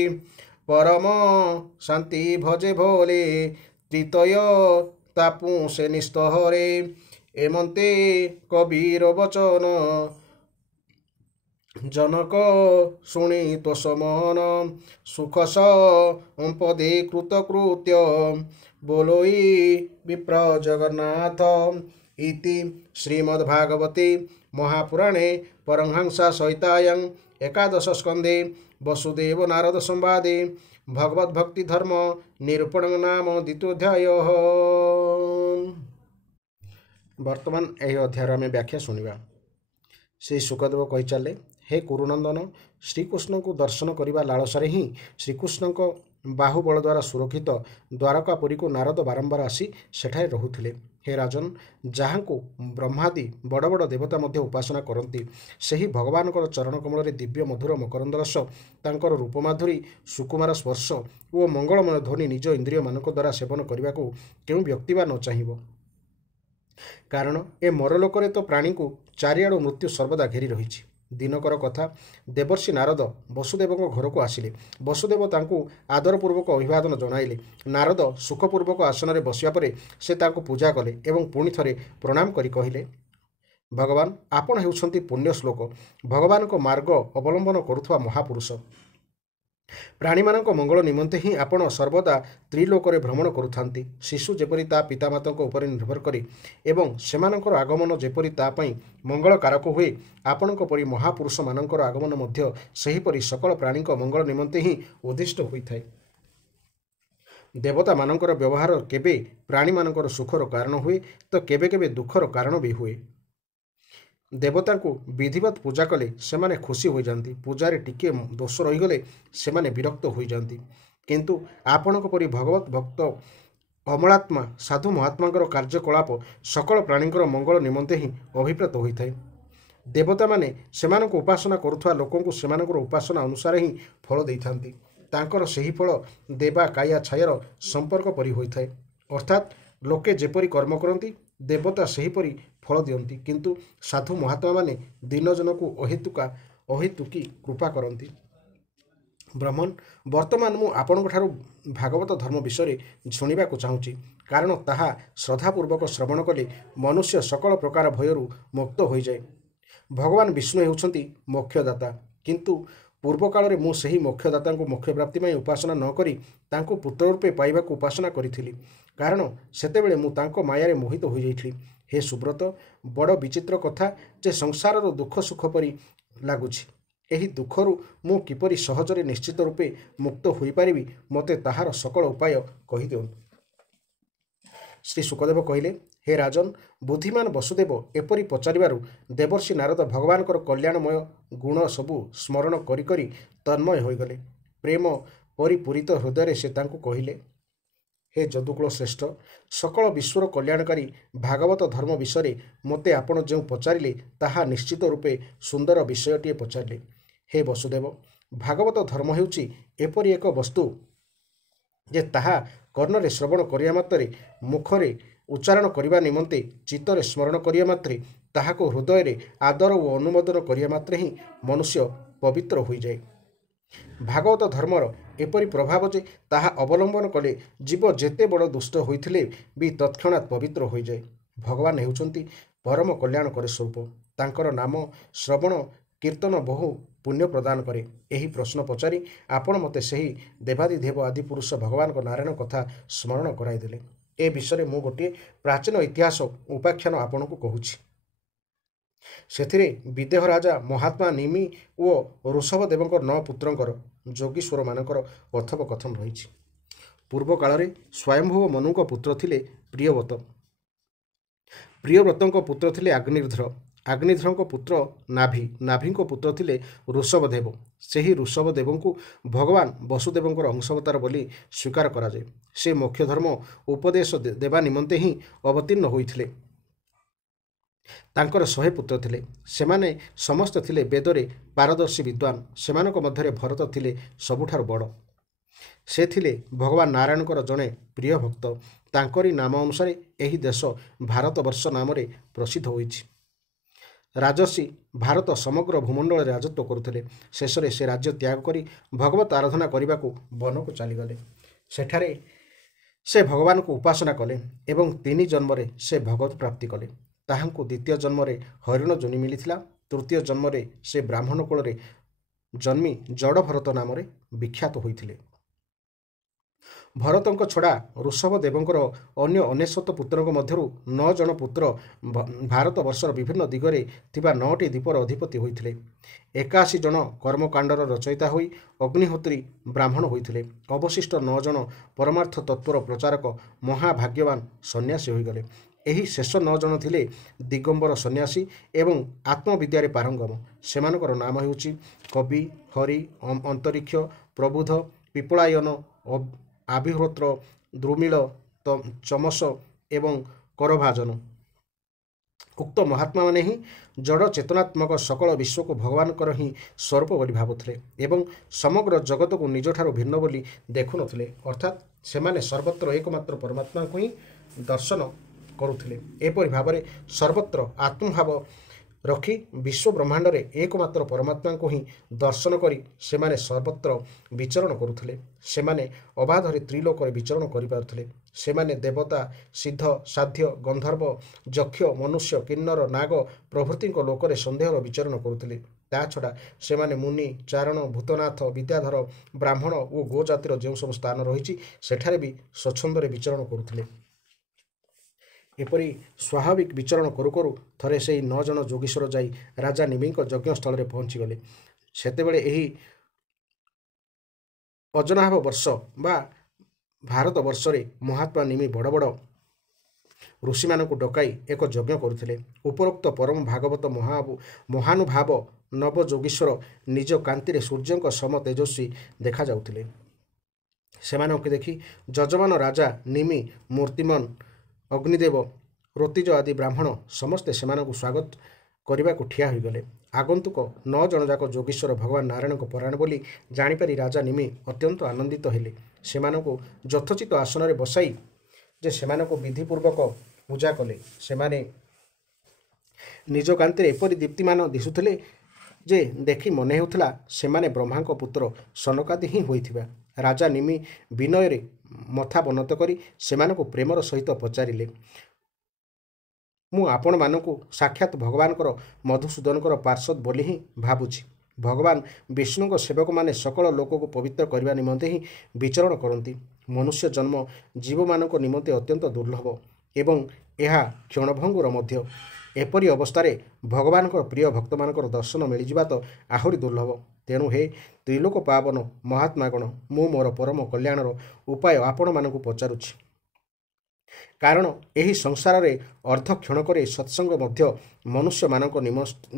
পরম শান্তি ভজে ভোলে তৃতীয় তাপু সে নিস্তহরে এমন্তে কবির বচন জনক শুনি তোষ মন সুখ সম্পদে কৃতকৃত্য बोलोई विप्र जगन्नाथ इति श्रीमद्भागवते महापुराणे परमहंसा संहितायां एकादश स्कंदे वसुदेव नारद संवादे भगवद्भक्ति धर्म निरूपण नाम द्वितीयोध्याय। वर्तमान यह अध्याय आम व्याख्या शुणा। श्री सुखदेव कही चले, हे कुरुनंदन, श्रीकृष्ण को दर्शन करने लालसारे ही श्रीकृष्ण को बाहुबल द्वारा सुरक्षित द्वारकापुरी को नारद बारंबार आसी सेठारे रहुथिले। हे राजन, जहाँ को ब्रह्मादि बड़ बड़ देवता मध्य उपासना करती सही भगवान चरण कमल दिव्य मधुर मकरंद रस तांकर रूपमाधुरी सुकुमार स्पर्श और मंगलमय ध्वनि निज इंद्रिय मानक द्वारा सेवन करने को क्यों व्यक्ति बा न चाहिए। कारण ए मरलोक तो प्राणी को चारिआड़ मृत्यु सर्वदा घेरी रही। दिनकर कथा, देवर्षि नारद वसुदेव घर को आसिले। वसुदेव तांकु आदरपूर्वक अभिवादन जनाइले। नारद सुखपूर्वक आसन में बसिया परे से तांकु पूजा कले एवं पुणी थरे प्रणाम करी कहिले, भगवान आपण हेउछंती पुण्य श्लोक, भगवान को मार्ग अवलंबन करुवा महापुरुष। प्राणी मानक मंगल निमंते ही आपण सर्वदा त्रिलोकरे भ्रमण करुथांती। शिशु जेपरी ता पितामातांको उपरे निर्भर करी एवं सेमानकर आगमन जेपरी ता पई मंगलकारक हुए, आपणक परि महापुरुष मानकर आगमन मध्य सेहीपरि सकल प्राणीक मंगल निमंते ही उद्दिष्ट होइथाय। देवता मानकर व्यवहार केबे प्राणी मानकर सुखर कारण हुए तो केबे केबे दुखर कारण भी हुए। ଦେବତାଙ୍କୁ ବିଧିବତ୍ ପୂଜା କଲେ ସେମାନେ ଖୁସି ହୋଇଯାନ୍ତି। ପୂଜାରେ ଟିକିଏ ଦୋଷ ରହିଗଲେ ସେମାନେ ବିରକ୍ତ ହୋଇଯାନ୍ତି। କିନ୍ତୁ ଆପଣଙ୍କ ପରି ଭଗବତ ଭକ୍ତ ଅମଳାତ୍ମା ସାଧୁ ମହାତ୍ମାଙ୍କର କାର୍ଯ୍ୟକଳାପ ସକଳ ପ୍ରାଣୀଙ୍କର ମଙ୍ଗଳ ନିମନ୍ତେ ହିଁ ଅଭିପ୍ରେତ ହୋଇଥାଏ। ଦେବତାମାନେ ସେମାନଙ୍କୁ ଉପାସନା କରୁଥିବା ଲୋକଙ୍କୁ ସେମାନଙ୍କର ଉପାସନା ଅନୁସାରେ ହିଁ ଫଳ ଦେଇଥାନ୍ତି। ତାଙ୍କର ସେହି ଫଳ ଦେବା କାୟା ଛାୟାର ସମ୍ପର୍କ ପରି ହୋଇଥାଏ। ଅର୍ଥାତ୍ ଲୋକେ ଯେପରି କର୍ମ କରନ୍ତି ଦେବତା ସେହିପରି ଫଳ ଦିଅନ୍ତି। କିନ୍ତୁ ସାଧୁ ମହାତ୍ମାମାନେ ଦିନଜନକୁ ଅହେତୁକି କୃପା କରନ୍ତି। ବ୍ରହ୍ମନ୍, ବର୍ତ୍ତମାନ ମୁଁ ଆପଣଙ୍କଠାରୁ ଭାଗବତ ଧର୍ମ ବିଷୟରେ ଶୁଣିବାକୁ ଚାହୁଁଛି, କାରଣ ତାହା ଶ୍ରଦ୍ଧାପୂର୍ବକ ଶ୍ରବଣ କଲେ ମନୁଷ୍ୟ ସକଳ ପ୍ରକାର ଭୟରୁ ମୁକ୍ତ ହୋଇଯାଏ। ଭଗବାନ ବିଷ୍ଣୁ ହେଉଛନ୍ତି ମୋକ୍ଷଦାତା, କିନ୍ତୁ ପୂର୍ବକାଳରେ ମୁଁ ସେହି ମୋକ୍ଷଦାତାଙ୍କୁ ମୋକ୍ଷପ୍ରାପ୍ତି ପାଇଁ ଉପାସନା ନ କରି ତାଙ୍କୁ ପୁତ୍ର ରୂପେ ପାଇବାକୁ ଉପାସନା କରିଥିଲି, କାରଣ ସେତେବେଳେ ମୁଁ ତାଙ୍କ ମାୟାରେ ମୋହିତ ହୋଇଯାଇଥିଲି। ହେ ସୁବ୍ରତ, ବଡ଼ ବିଚିତ୍ର କଥା ଯେ ସଂସାରର ଦୁଃଖ ସୁଖ ପରି ଲାଗୁଛି। ଏହି ଦୁଃଖରୁ ମୁଁ କିପରି ସହଜରେ ନିଶ୍ଚିତ ରୂପେ ମୁକ୍ତ ହୋଇପାରିବି, ମୋତେ ତାହାର ସକଳ ଉପାୟ କହିଦିଅନ୍ତୁ। ଶ୍ରୀ ଶୁକଦେବ କହିଲେ, ହେ ରାଜନ୍, ବୁଦ୍ଧିମାନ ବସୁଦେବ ଏପରି ପଚାରିବାରୁ ଦେବର୍ଷି ନାରଦ ଭଗବାନଙ୍କର କଲ୍ୟାଣମୟ ଗୁଣ ସବୁ ସ୍ମରଣ କରି କରି ତନ୍ମୟ ହୋଇଗଲେ। ପ୍ରେମ ପରିପୂରିତ ହୃଦୟରେ ସେ ତାଙ୍କୁ କହିଲେ, ହେ ଯଦୁକୁଳ ଶ୍ରେଷ୍ଠ, ସକଳ ବିଶ୍ୱର କଲ୍ୟାଣକାରୀ ଭାଗବତ ଧର୍ମ ବିଷୟରେ ମୋତେ ଆପଣ ଯେଉଁ ପଚାରିଲେ ତାହା ନିଶ୍ଚିତ ରୂପେ ସୁନ୍ଦର ବିଷୟଟିଏ ପଚାରିଲେ। ହେ ବସୁଦେବ, ଭାଗବତ ଧର୍ମ ହେଉଛି ଏପରି ଏକ ବସ୍ତୁ ଯେ ତାହା କର୍ଣ୍ଣରେ ଶ୍ରବଣ କରିବା ମାତ୍ରେ, ମୁଖରେ ଉଚ୍ଚାରଣ କରିବା ନିମନ୍ତେ, ଚିତ୍ତରେ ସ୍ମରଣ କରିବା ମାତ୍ରେ, ତାହାକୁ ହୃଦୟରେ ଆଦର ଓ ଅନୁମୋଦନ କରିବା ମାତ୍ରେ ହିଁ ମନୁଷ୍ୟ ପବିତ୍ର ହୋଇଯାଏ। ଭାଗବତ ଧର୍ମର ଏପରି ପ୍ରଭାବ ଯେ ତାହା ଅବଲମ୍ବନ କଲେ ଜୀବ ଯେତେ ବଡ଼ ଦୁଷ୍ଟ ହୋଇଥିଲେ ବି ତତ୍କ୍ଷଣାତ୍ ପବିତ୍ର ହୋଇଯାଏ। ଭଗବାନ ହେଉଛନ୍ତି ପରମ କଲ୍ୟାଣକର ସ୍ୱରୂପ। ତାଙ୍କର ନାମ ଶ୍ରବଣ କୀର୍ତ୍ତନ ବହୁ ପୁଣ୍ୟ ପ୍ରଦାନ କରେ। ଏହି ପ୍ରଶ୍ନ ପଚାରି ଆପଣ ମୋତେ ସେହି ଦେବାଦିଦେବ ଆଦି ପୁରୁଷ ଭଗବାନଙ୍କ ନାରାୟଣ କଥା ସ୍ମରଣ କରାଇଦେଲେ। ଏ ବିଷୟରେ ମୁଁ ଗୋଟିଏ ପ୍ରାଚୀନ ଇତିହାସ ଉପାଖ୍ୟାନ ଆପଣଙ୍କୁ କହୁଛି। ସେଥିରେ ବିଦେହ ରାଜା ମହାତ୍ମା ନିମି ଓ ଋଷଭ ଦେବଙ୍କ 9 ପୁତ୍ରଙ୍କର, ଯୋଗୀଶ୍ୱରମାନଙ୍କର କଥୋପକଥନ ରହିଛି। ପୂର୍ବ କାଳରେ ସ୍ୱୟଂଭୁବ ମନୁଙ୍କ ପୁତ୍ର ଥିଲେ ପ୍ରିୟବ୍ରତ। ପ୍ରିୟବ୍ରତଙ୍କ ପୁତ୍ର ଥିଲେ ଅଗ୍ନିଧ୍ର। ଅଗ୍ନିଧ୍ରଙ୍କ ପୁତ୍ର ନାଭି। ନାଭିଙ୍କ ପୁତ୍ର ଥିଲେ ଋଷଭଦେବ। ସେହି ଋଷଭଦେବଙ୍କୁ ଭଗବାନ ବସୁଦେବଙ୍କର ଅଂଶଅବତାର ବୋଲି ସ୍ୱୀକାର କରାଯାଏ। ସେ ମୋକ୍ଷ ଧର୍ମ ଉପଦେଶ ଦେବା ନିମନ୍ତେ ହିଁ ଅବତୀର୍ଣ୍ଣ ହୋଇଥିଲେ। ତାଙ୍କର 100 ପୁତ୍ର ଥିଲେ। ସେମାନେ ସମସ୍ତେ ଥିଲେ ବେଦରେ ପାରଦର୍ଶୀ ବିଦ୍ୱାନ। ସେମାନଙ୍କ ମଧ୍ୟରେ ଭରତ ଥିଲେ ସବୁଠାରୁ ବଡ଼। ସେ ଥିଲେ ଭଗବାନ ନାରାୟଣଙ୍କର ଜଣେ ପ୍ରିୟ ଭକ୍ତ। ତାଙ୍କରି ନାମ ଅନୁସାରେ ଏହି ଦେଶ ଭାରତବର୍ଷ ନାମରେ ପ୍ରସିଦ୍ଧ ହୋଇଛି। ରାଜର୍ଷି ଭାରତ ସମଗ୍ର ଭୂମଣ୍ଡଳରେ ରାଜତ୍ୱ କରୁଥିଲେ। ଶେଷରେ ସେ ରାଜ୍ୟ ତ୍ୟାଗ କରି ଭଗବତ ଆରାଧନା କରିବାକୁ ବନକୁ ଚାଲିଗଲେ। ସେଠାରେ ସେ ଭଗବାନଙ୍କୁ ଉପାସନା କଲେ ଏବଂ 3 ଜନ୍ମରେ ସେ ଭଗବତ ପ୍ରାପ୍ତି କଲେ। ତାହାଙ୍କୁ ଦ୍ୱିତୀୟ ଜନ୍ମରେ ହରିଣ ଯୋନି ମିଳିଥିଲା। ତୃତୀୟ ଜନ୍ମରେ ସେ ବ୍ରାହ୍ମଣ କୁଳରେ ଜନ୍ମି ଜଡ଼ ଭରତ ନାମରେ ବିଖ୍ୟାତ ହୋଇଥିଲେ। ଭରତଙ୍କ ଛଡ଼ା ଋଷଭ ଦେବଙ୍କର ଅନ୍ୟ 99 ପୁତ୍ରଙ୍କ ମଧ୍ୟରୁ 9 ଜଣ ପୁତ୍ର ଭାରତବର୍ଷର ବିଭିନ୍ନ ଦିଗରେ ଥିବା 9ଟି ଦ୍ୱୀପର ଅଧିପତି ହୋଇଥିଲେ। 81 ଜଣ କର୍ମକାଣ୍ଡର ରଚୟିତା ହୋଇ ଅଗ୍ନିହୋତ୍ରୀ ବ୍ରାହ୍ମଣ ହୋଇଥିଲେ। ଅବଶିଷ୍ଟ 9 ଜଣ ପରମାର୍ଥ ତତ୍ତ୍ୱର ପ୍ରଚାରକ ମହାଭାଗ୍ୟବାନ ସନ୍ନ୍ୟାସୀ ହୋଇଗଲେ। ଏହି ଶେଷ 9 ଜଣ ଥିଲେ ଦିଗମ୍ବର ସନ୍ନ୍ୟାସୀ ଏବଂ ଆତ୍ମବିଦ୍ୟାରେ ପାରଙ୍ଗମ। ସେମାନଙ୍କର ନାମ ହେଉଛି କବି, ହରି, ଅନ୍ତରୀକ୍ଷ, ପ୍ରବୁଦ୍ଧ, ପିପଳାୟନ, ଆବିହୋତ୍ର, ଦ୍ରୁମିଳ, ଚମସ ଏବଂ କରଭାଜନ। ଉକ୍ତ ମହାତ୍ମାମାନେ ହିଁ ଜଡ଼ ଚେତନାତ୍ମକ ସକଳ ବିଶ୍ୱକୁ ଭଗବାନଙ୍କର ହିଁ ସ୍ୱରୂପ ବୋଲି ଭାବୁଥିଲେ ଏବଂ ସମଗ୍ର ଜଗତକୁ ନିଜଠାରୁ ଭିନ୍ନ ବୋଲି ଦେଖୁନଥିଲେ। ଅର୍ଥାତ୍ ସେମାନେ ସର୍ବତ୍ର ଏକମାତ୍ର ପରମାତ୍ମାଙ୍କୁ ହିଁ ଦର୍ଶନ କରୁଥିଲେ। ଏପରି ଭାବରେ ସର୍ବତ୍ର ଆତ୍ମଭାବ ରଖି ବିଶ୍ୱ ବ୍ରହ୍ମାଣ୍ଡରେ ଏକମାତ୍ର ପରମାତ୍ମାଙ୍କୁ ହିଁ ଦର୍ଶନ କରି ସେମାନେ ସର୍ବତ୍ର ବିଚରଣ କରୁଥିଲେ। ସେମାନେ ଅବାଧରେ ତ୍ରିଲୋକରେ ବିଚରଣ କରିପାରୁଥିଲେ। ସେମାନେ ଦେବତା, ସିଦ୍ଧ, ସାଧ୍ୟ, ଗନ୍ଧର୍ବ, ଯକ୍ଷ, ମନୁଷ୍ୟ, କିନ୍ନର, ନାଗ ପ୍ରଭୃତିଙ୍କ ଲୋକରେ ସନ୍ଦେହର ବିଚରଣ କରୁଥିଲେ। ତା ଛଡ଼ା ସେମାନେ ମୁନି, ଚାରଣ, ଭୂତନାଥ, ବିଦ୍ୟାଧର, ବ୍ରାହ୍ମଣ ଓ ଗୋଜାତିର ଯେଉଁ ସବୁ ସ୍ଥାନ ରହିଛି ସେଠାରେ ବି ସ୍ୱଚ୍ଛନ୍ଦରେ ବିଚରଣ କରୁଥିଲେ। ଏପରି ସ୍ୱାଭାବିକ ବିଚରଣ କରୁ କରୁ ଥରେ ସେହି 9 ଜଣ ଯୋଗୀଶ୍ୱର ଯାଇ ରାଜା ନିମିଙ୍କ ଯଜ୍ଞସ୍ଥଳରେ ପହଞ୍ଚିଗଲେ। ସେତେବେଳେ ଏହି ଅଜନାଭ ବର୍ଷ ବା ଭାରତବର୍ଷରେ ମହାତ୍ମା ନିମି ବଡ଼ ବଡ଼ ଋଷିମାନଙ୍କୁ ଡକାଇ ଏକ ଯଜ୍ଞ କରୁଥିଲେ। ଉପରୋକ୍ତ ପରମ ଭାଗବତ ମହାନୁଭାବ ନବଯୋଗୀଶ୍ୱର ନିଜ କାନ୍ତିରେ ସୂର୍ଯ୍ୟଙ୍କ ସମ ତେଜସ୍ୱୀ ଦେଖାଯାଉଥିଲେ। ସେମାନଙ୍କୁ ଦେଖି ଯଜମାନ ରାଜା, ନିମି, ମୂର୍ତ୍ତିମନ୍, ଅଗ୍ନିଦେବ, ଋତିଜ ଆଦି ବ୍ରାହ୍ମଣ ସମସ୍ତେ ସେମାନଙ୍କୁ ସ୍ୱାଗତ କରିବାକୁ ଠିଆ ହୋଇଗଲେ। ଆଗନ୍ତୁକ 9 ଜଣ ଯାକ ଯୋଗୀଶ୍ୱର ଭଗବାନ ନାରାୟଣଙ୍କ ପରାୟଣ ବୋଲି ଜାଣିପାରି ରାଜା ନିମି ଅତ୍ୟନ୍ତ ଆନନ୍ଦିତ ହେଲେ। ସେମାନଙ୍କୁ ଯଥୋଚିତ ଆସନରେ ବସାଇ ଯେ ସେମାନଙ୍କୁ ବିଧିପୂର୍ବକ ପୂଜା କଲେ। ସେମାନେ ନିଜ କାନ୍ତିରେ ଏପରି ଦୀପ୍ତିମାନ ଦିଶୁଥିଲେ ଯେ ଦେଖି ମନେ ହେଉଥିଲା ସେମାନେ ବ୍ରହ୍ମାଙ୍କ ପୁତ୍ର ସନକାଦି ହିଁ ହୋଇଥିବା। ରାଜା ନିମି ବିନୟରେ ମଥା ବନତ କରି ସେମାନଙ୍କୁ ପ୍ରେମର ସହିତ ପଚାରିଲେ, ମୁଁ ଆପଣମାନଙ୍କୁ ସାକ୍ଷାତ ଭଗବାନଙ୍କର ମଧୁସୂଦନଙ୍କର ପାର୍ଷଦ ବୋଲି ହିଁ ଭାବୁଛି। ଭଗବାନ ବିଷ୍ଣୁଙ୍କ ସେବକମାନେ ସକଳ ଲୋକକୁ ପବିତ୍ର କରିବା ନିମନ୍ତେ ହିଁ ବିଚରଣ କରନ୍ତି। ମନୁଷ୍ୟ ଜନ୍ମ ଜୀବମାନଙ୍କ ନିମନ୍ତେ ଅତ୍ୟନ୍ତ ଦୁର୍ଲଭ ଏବଂ ଏହା କ୍ଷଣଭଙ୍ଗୁର ମଧ୍ୟ। ଏପରି ଅବସ୍ଥାରେ ଭଗବାନଙ୍କର ପ୍ରିୟ ଭକ୍ତମାନଙ୍କର ଦର୍ଶନ ମିଳିଯିବା ତ ଆହୁରି ଦୁର୍ଲଭ। ତେଣୁ ହେ ତ୍ରିଲୋକ ପାବନ ମହାତ୍ମାଗଣ, ମୁଁ ମୋର ପରମ କଲ୍ୟାଣର ଉପାୟ ଆପଣମାନଙ୍କୁ ପଚାରୁଛି। କାରଣ ଏହି ସଂସାରରେ ଅର୍ଦ୍ଧକ୍ଷଣକରେ ସତ୍ସଙ୍ଗ ମଧ୍ୟ ମନୁଷ୍ୟମାନଙ୍କ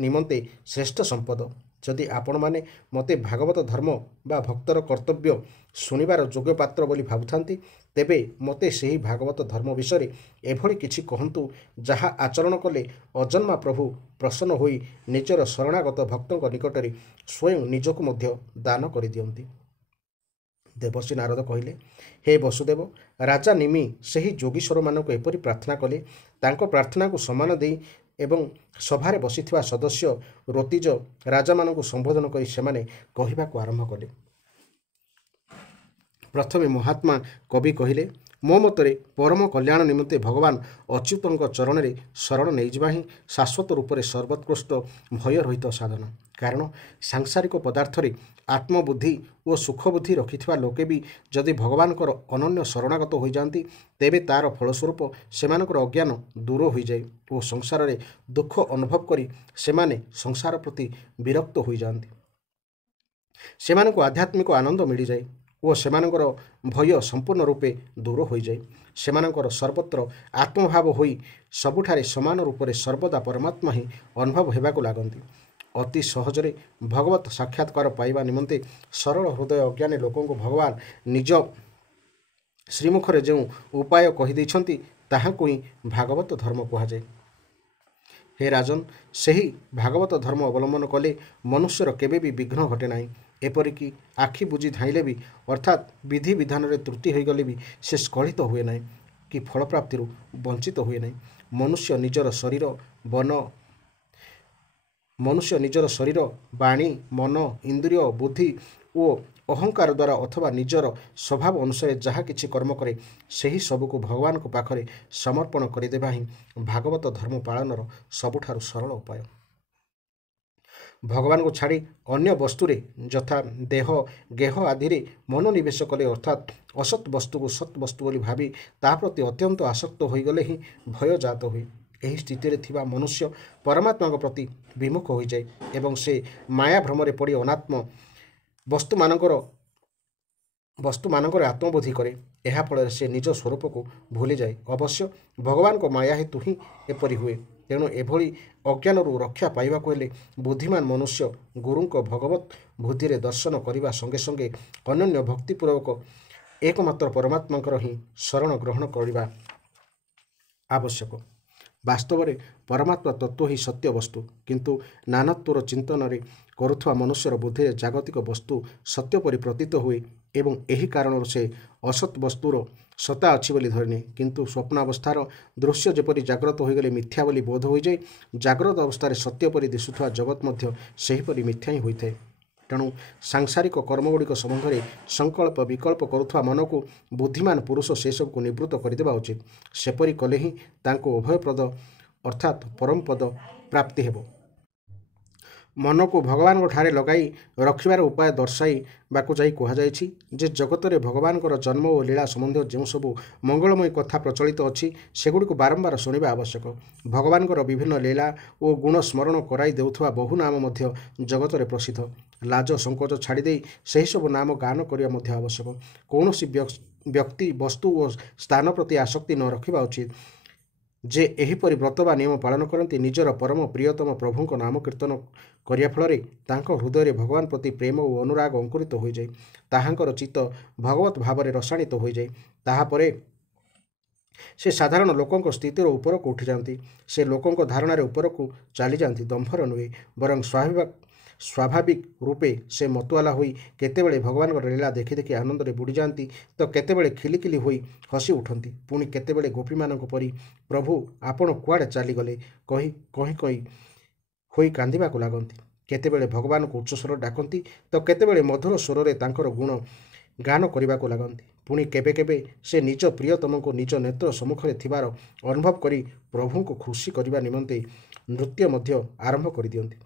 ନିମନ୍ତେ ଶ୍ରେଷ୍ଠ ସମ୍ପଦ। ଯଦି ଆପଣମାନେ ମୋତେ ଭାଗବତ ଧର୍ମ ବା ଭକ୍ତର କର୍ତ୍ତବ୍ୟ ଶୁଣିବାର ଯୋଗ୍ୟ ପାତ୍ର ବୋଲି ଭାବୁଥାନ୍ତି, ତେବେ ମୋତେ ସେହି ଭାଗବତ ଧର୍ମ ବିଷୟରେ ଏଭଳି କିଛି କହନ୍ତୁ ଯାହା ଆଚରଣ କଲେ ଅଜନ୍ମା ପ୍ରଭୁ ପ୍ରସନ୍ନ ହୋଇ ନିଜର ଶରଣାଗତ ଭକ୍ତଙ୍କ ନିକଟରେ ସ୍ୱୟଂ ନିଜକୁ ମଧ୍ୟ ଦାନ କରିଦିଅନ୍ତି। ଦେବର୍ଷି ନାରଦ କହିଲେ, ହେ ବସୁଦେବ, ରାଜା ନିମି ସେହି ଯୋଗୀଶ୍ୱରମାନଙ୍କୁ ଏପରି ପ୍ରାର୍ଥନା କଲେ। ତାଙ୍କ ପ୍ରାର୍ଥନାକୁ ସମ୍ମାନ ଦେଇ ଏବଂ ସଭାରେ ବସିଥିବା ସଦସ୍ୟ ଋତିଜ ରାଜାମାନଙ୍କୁ ସମ୍ବୋଧନ କରି ସେମାନେ କହିବାକୁ ଆରମ୍ଭ କଲେ। ପ୍ରଥମେ ମହାତ୍ମା କବି କହିଲେ, ମୋ ମତରେ ପରମ କଲ୍ୟାଣ ନିମନ୍ତେ ଭଗବାନ ଅଚ୍ୟୁତଙ୍କ ଚରଣରେ ଶରଣ ନେଇଯିବା ହିଁ ଶାଶ୍ୱତ ରୂପରେ ସର୍ବୋତ୍କୃଷ୍ଟ ଭୟରହିତ ସାଧନ। କାରଣ ସାଂସାରିକ ପଦାର୍ଥରେ ଆତ୍ମବୁଦ୍ଧି ଓ ସୁଖବୁଦ୍ଧି ରଖିଥିବା ଲୋକେ ବି ଯଦି ଭଗବାନଙ୍କର ଅନନ୍ୟ ଶରଣାଗତ ହୋଇଯାଆନ୍ତି, ତେବେ ତାର ଫଳସ୍ୱରୂପ ସେମାନଙ୍କର ଅଜ୍ଞାନ ଦୂର ହୋଇଯାଏ ଓ ସଂସାରରେ ଦୁଃଖ ଅନୁଭବ କରି ସେମାନେ ସଂସାର ପ୍ରତି ବିରକ୍ତ ହୋଇଯାଆନ୍ତି। ସେମାନଙ୍କୁ ଆଧ୍ୟାତ୍ମିକ ଆନନ୍ଦ ମିଳିଯାଏ ଓ ସେମାନଙ୍କର ଭୟ ସମ୍ପୂର୍ଣ୍ଣ ରୂପେ ଦୂର ହୋଇଯାଏ। ସେମାନଙ୍କର ସର୍ବତ୍ର ଆତ୍ମଭାବ ହୋଇ ସବୁଠାରେ ସମାନ ରୂପରେ ସର୍ବଦା ପରମାତ୍ମା ହିଁ ଅନୁଭବ ହେବାକୁ ଲାଗନ୍ତି। ଅତି ସହଜରେ ଭଗବତ ସାକ୍ଷାତକାର ପାଇବା ନିମନ୍ତେ ସରଳ ହୃଦୟ ଅଜ୍ଞାନୀ ଲୋକଙ୍କୁ ଭଗବାନ ନିଜ ଶ୍ରୀମୁଖରେ ଯେଉଁ ଉପାୟ କହିଦେଇଛନ୍ତି ତାହାକୁ ହିଁ ଭାଗବତ ଧର୍ମ କୁହାଯାଏ। ହେ ରାଜନ, ସେହି ଭାଗବତ ଧର୍ମ ଅବଲମ୍ବନ କଲେ ମନୁଷ୍ୟର କେବେ ବି ବିଘ୍ନ ଘଟେ ନାହିଁ। ଏପରିକି ଆଖି ବୁଜି ଧାଇଁଲେ ବି ଅର୍ଥାତ୍ ବିଧିବିଧାନରେ ତ୍ରୁଟି ହୋଇଗଲେ ବି ସେ ସ୍ଖଳିତ ହୁଏ ନାହିଁ କି ଫଳପ୍ରାପ୍ତିରୁ ବଞ୍ଚିତ ହୁଏ ନାହିଁ। ମନୁଷ୍ୟ ନିଜର ଶରୀର, ବାଣୀ, ମନ, ଇନ୍ଦ୍ରିୟ, ବୁଦ୍ଧି ଓ ଅହଙ୍କାର ଦ୍ୱାରା ଅଥବା ନିଜର ସ୍ୱଭାବ ଅନୁସାରେ ଯାହା କିଛି କର୍ମ କରେ, ସେହି ସବୁକୁ ଭଗବାନଙ୍କ ପାଖରେ ସମର୍ପଣ କରିଦେବା ହିଁ ଭାଗବତ ଧର୍ମ ପାଳନର ସବୁଠାରୁ ସରଳ ଉପାୟ। ଭଗବାନଙ୍କୁ ଛାଡ଼ି ଅନ୍ୟ ବସ୍ତୁରେ ଯଥା ଦେହ, ଗେହ ଆଦିରେ ମନୋନିବେଶ କଲେ ଅର୍ଥାତ୍ ଅସତ୍ ବସ୍ତୁକୁ ସତ୍ ବସ୍ତୁ ବୋଲି ଭାବି ତାହା ପ୍ରତି ଅତ୍ୟନ୍ତ ଆସକ୍ତ ହୋଇଗଲେ ହିଁ ଭୟ ଜାତ ହୁଏ। ଏହି ସ୍ଥିତିରେ ଥିବା ମନୁଷ୍ୟ ପରମାତ୍ମାଙ୍କ ପ୍ରତି ବିମୁଖ ହୋଇଯାଏ ଏବଂ ସେ ମାୟା ଭ୍ରମରେ ପଡ଼ି ଅନାତ୍ମ ବସ୍ତୁମାନଙ୍କରେ ଆତ୍ମବୋଧି କରେ। ଏହା ଫଳରେ ସେ ନିଜ ସ୍ୱରୂପକୁ ଭୁଲିଯାଏ। ଅବଶ୍ୟ ଭଗବାନଙ୍କ ମାୟା ହେତୁ ହିଁ ଏପରି ହୁଏ। ତେଣୁ ଏଭଳି ଅଜ୍ଞାନରୁ ରକ୍ଷା ପାଇବାକୁ ହେଲେ ବୁଦ୍ଧିମାନ ମନୁଷ୍ୟ ଗୁରୁଙ୍କ ଭଗବତ ବୁଦ୍ଧିରେ ଦର୍ଶନ କରିବା ସଙ୍ଗେ ସଙ୍ଗେ ଅନନ୍ୟ ଭକ୍ତିପୂର୍ବକ ଏକମାତ୍ର ପରମାତ୍ମାଙ୍କର ହିଁ ଶରଣ ଗ୍ରହଣ କରିବା ଆବଶ୍ୟକ। ବାସ୍ତବରେ ପରମାତ୍ମା ତତ୍ତ୍ୱ ହିଁ ସତ୍ୟ ବସ୍ତୁ, କିନ୍ତୁ ନାନାତ୍ୱର ଚିନ୍ତନରେ କରୁଥିବା ମନୁଷ୍ୟର ବୁଦ୍ଧିରେ ଜାଗତିକ ବସ୍ତୁ ସତ୍ୟ ପରି ପ୍ରତୀତ ହୁଏ ଏବଂ ଏହି କାରଣରୁ ସେ ଅସତ୍ ବସ୍ତୁର ସତ୍ତା ଅଛି ବୋଲି ଧରିନିଏ। କିନ୍ତୁ ସ୍ୱପ୍ନାବସ୍ଥାର ଦୃଶ୍ୟ ଯେପରି ଜାଗ୍ରତ ହୋଇଗଲେ ମିଥ୍ୟା ବୋଲି ବୋଧ ହୋଇଯାଏ, ଜାଗ୍ରତ ଅବସ୍ଥାରେ ସତ୍ୟ ପରି ଦିଶୁଥିବା ଜଗତ ମଧ୍ୟ ସେହିପରି ମିଥ୍ୟା ହିଁ ହୋଇଥାଏ। ତେଣୁ ସାଂସାରିକ କର୍ମଗୁଡ଼ିକ ସମ୍ବନ୍ଧରେ ସଂକଳ୍ପ ବିକଳ୍ପ କରୁଥିବା ମନକୁ ବୁଦ୍ଧିମାନ ପୁରୁଷ ସେସବୁକୁ ନିବୃତ୍ତ କରିଦେବା ଉଚିତ। ସେପରି କଲେ ହିଁ ତାଙ୍କୁ ଉଭୟପ୍ରଦ ଅର୍ଥାତ୍ ପରମପଦ ପ୍ରାପ୍ତି ହେବ। ମନକୁ ଭଗବାନଙ୍କ ଠାରେ ଲଗାଇ ରଖିବାର ଉପାୟ ଦର୍ଶାଇବାକୁ ଯାଇ କୁହାଯାଇଛି ଯେ ଜଗତରେ ଭଗବାନଙ୍କର ଜନ୍ମ ଓ ଲୀଳା ସମ୍ବନ୍ଧୀୟ ଯେଉଁ ସବୁ ମଙ୍ଗଳମୟ କଥା ପ୍ରଚଳିତ ଅଛି, ସେଗୁଡ଼ିକୁ ବାରମ୍ବାର ଶୁଣିବା ଆବଶ୍ୟକ। ଭଗବାନଙ୍କର ବିଭିନ୍ନ ଲୀଳା ଓ ଗୁଣ ସ୍ମରଣ କରାଇ ଦେଉଥିବା ବହୁ ନାମ ମଧ୍ୟ ଜଗତରେ ପ୍ରସିଦ୍ଧ। ଲାଜ ସଂକୋଚ ଛାଡ଼ିଦେଇ ସେହିସବୁ ନାମ ଗାନ କରିବା ମଧ୍ୟ ଆବଶ୍ୟକ। କୌଣସି ବ୍ୟକ୍ତି, ବସ୍ତୁ ଓ ସ୍ଥାନ ପ୍ରତି ଆସକ୍ତି ନ ରଖିବା ଉଚିତ। ଯେ ଏହିପରି ବ୍ରତ ବା ନିୟମ ପାଳନ କରନ୍ତି ନିଜର ପରମ ପ୍ରିୟତମ ପ୍ରଭୁଙ୍କ ନାମ କୀର୍ତ୍ତନ କରିବା ଫଳରେ ତାଙ୍କ ହୃଦୟରେ ଭଗବାନ ପ୍ରତି ପ୍ରେମ ଓ ଅନୁରାଗ ଅଙ୍କୁରିତ ହୋଇଯାଏ। ତାହାଙ୍କର ଚିତ୍ତ ଭଗବତ ଭାବରେ ରସାଣିତ ହୋଇଯାଏ। ତାହାପରେ ସେ ସାଧାରଣ ଲୋକଙ୍କ ସ୍ଥିତିର ଉପରକୁ ଉଠିଯାଆନ୍ତି। ସେ ଲୋକଙ୍କ ଧାରଣାରେ ଉପରକୁ ଚାଲିଯାଆନ୍ତି। ଦମ୍ଭର ନୁହେଁ, ବରଂ ସ୍ୱାଭାବିକ ରୂପେ ସେ ମତୁଆଲା ହୋଇ କେତେବେଳେ ଭଗବାନଙ୍କର ଲୀଳା ଦେଖି ଦେଖି ଆନନ୍ଦରେ ବୁଡ଼ିଯାଆନ୍ତି, ତ କେତେବେଳେ ଖିଲିଖିଲି ହୋଇ ହସି ଉଠନ୍ତି। ପୁଣି କେତେବେଳେ ଗୋପୀମାନଙ୍କ ପରି ପ୍ରଭୁ ଆପଣ କୁଆଡ଼େ ଚାଲିଗଲେ କହି କହି କହି ହୋଇ କାନ୍ଦିବାକୁ ଲାଗନ୍ତି। କେତେବେଳେ ଭଗବାନଙ୍କୁ ଉଚ୍ଚସ୍ୱର ଡାକନ୍ତି, ତ କେତେବେଳେ ମଧୁର ସ୍ୱରରେ ତାଙ୍କର ଗୁଣ ଗାନ କରିବାକୁ ଲାଗନ୍ତି। ପୁଣି କେବେ କେବେ ସେ ନିଜ ପ୍ରିୟତମଙ୍କୁ ନିଜ ନେତ୍ର ସମ୍ମୁଖରେ ଥିବାର ଅନୁଭବ କରି ପ୍ରଭୁଙ୍କୁ ଖୁସି କରିବା ନିମନ୍ତେ ନୃତ୍ୟ ମଧ୍ୟ ଆରମ୍ଭ କରିଦିଅନ୍ତି।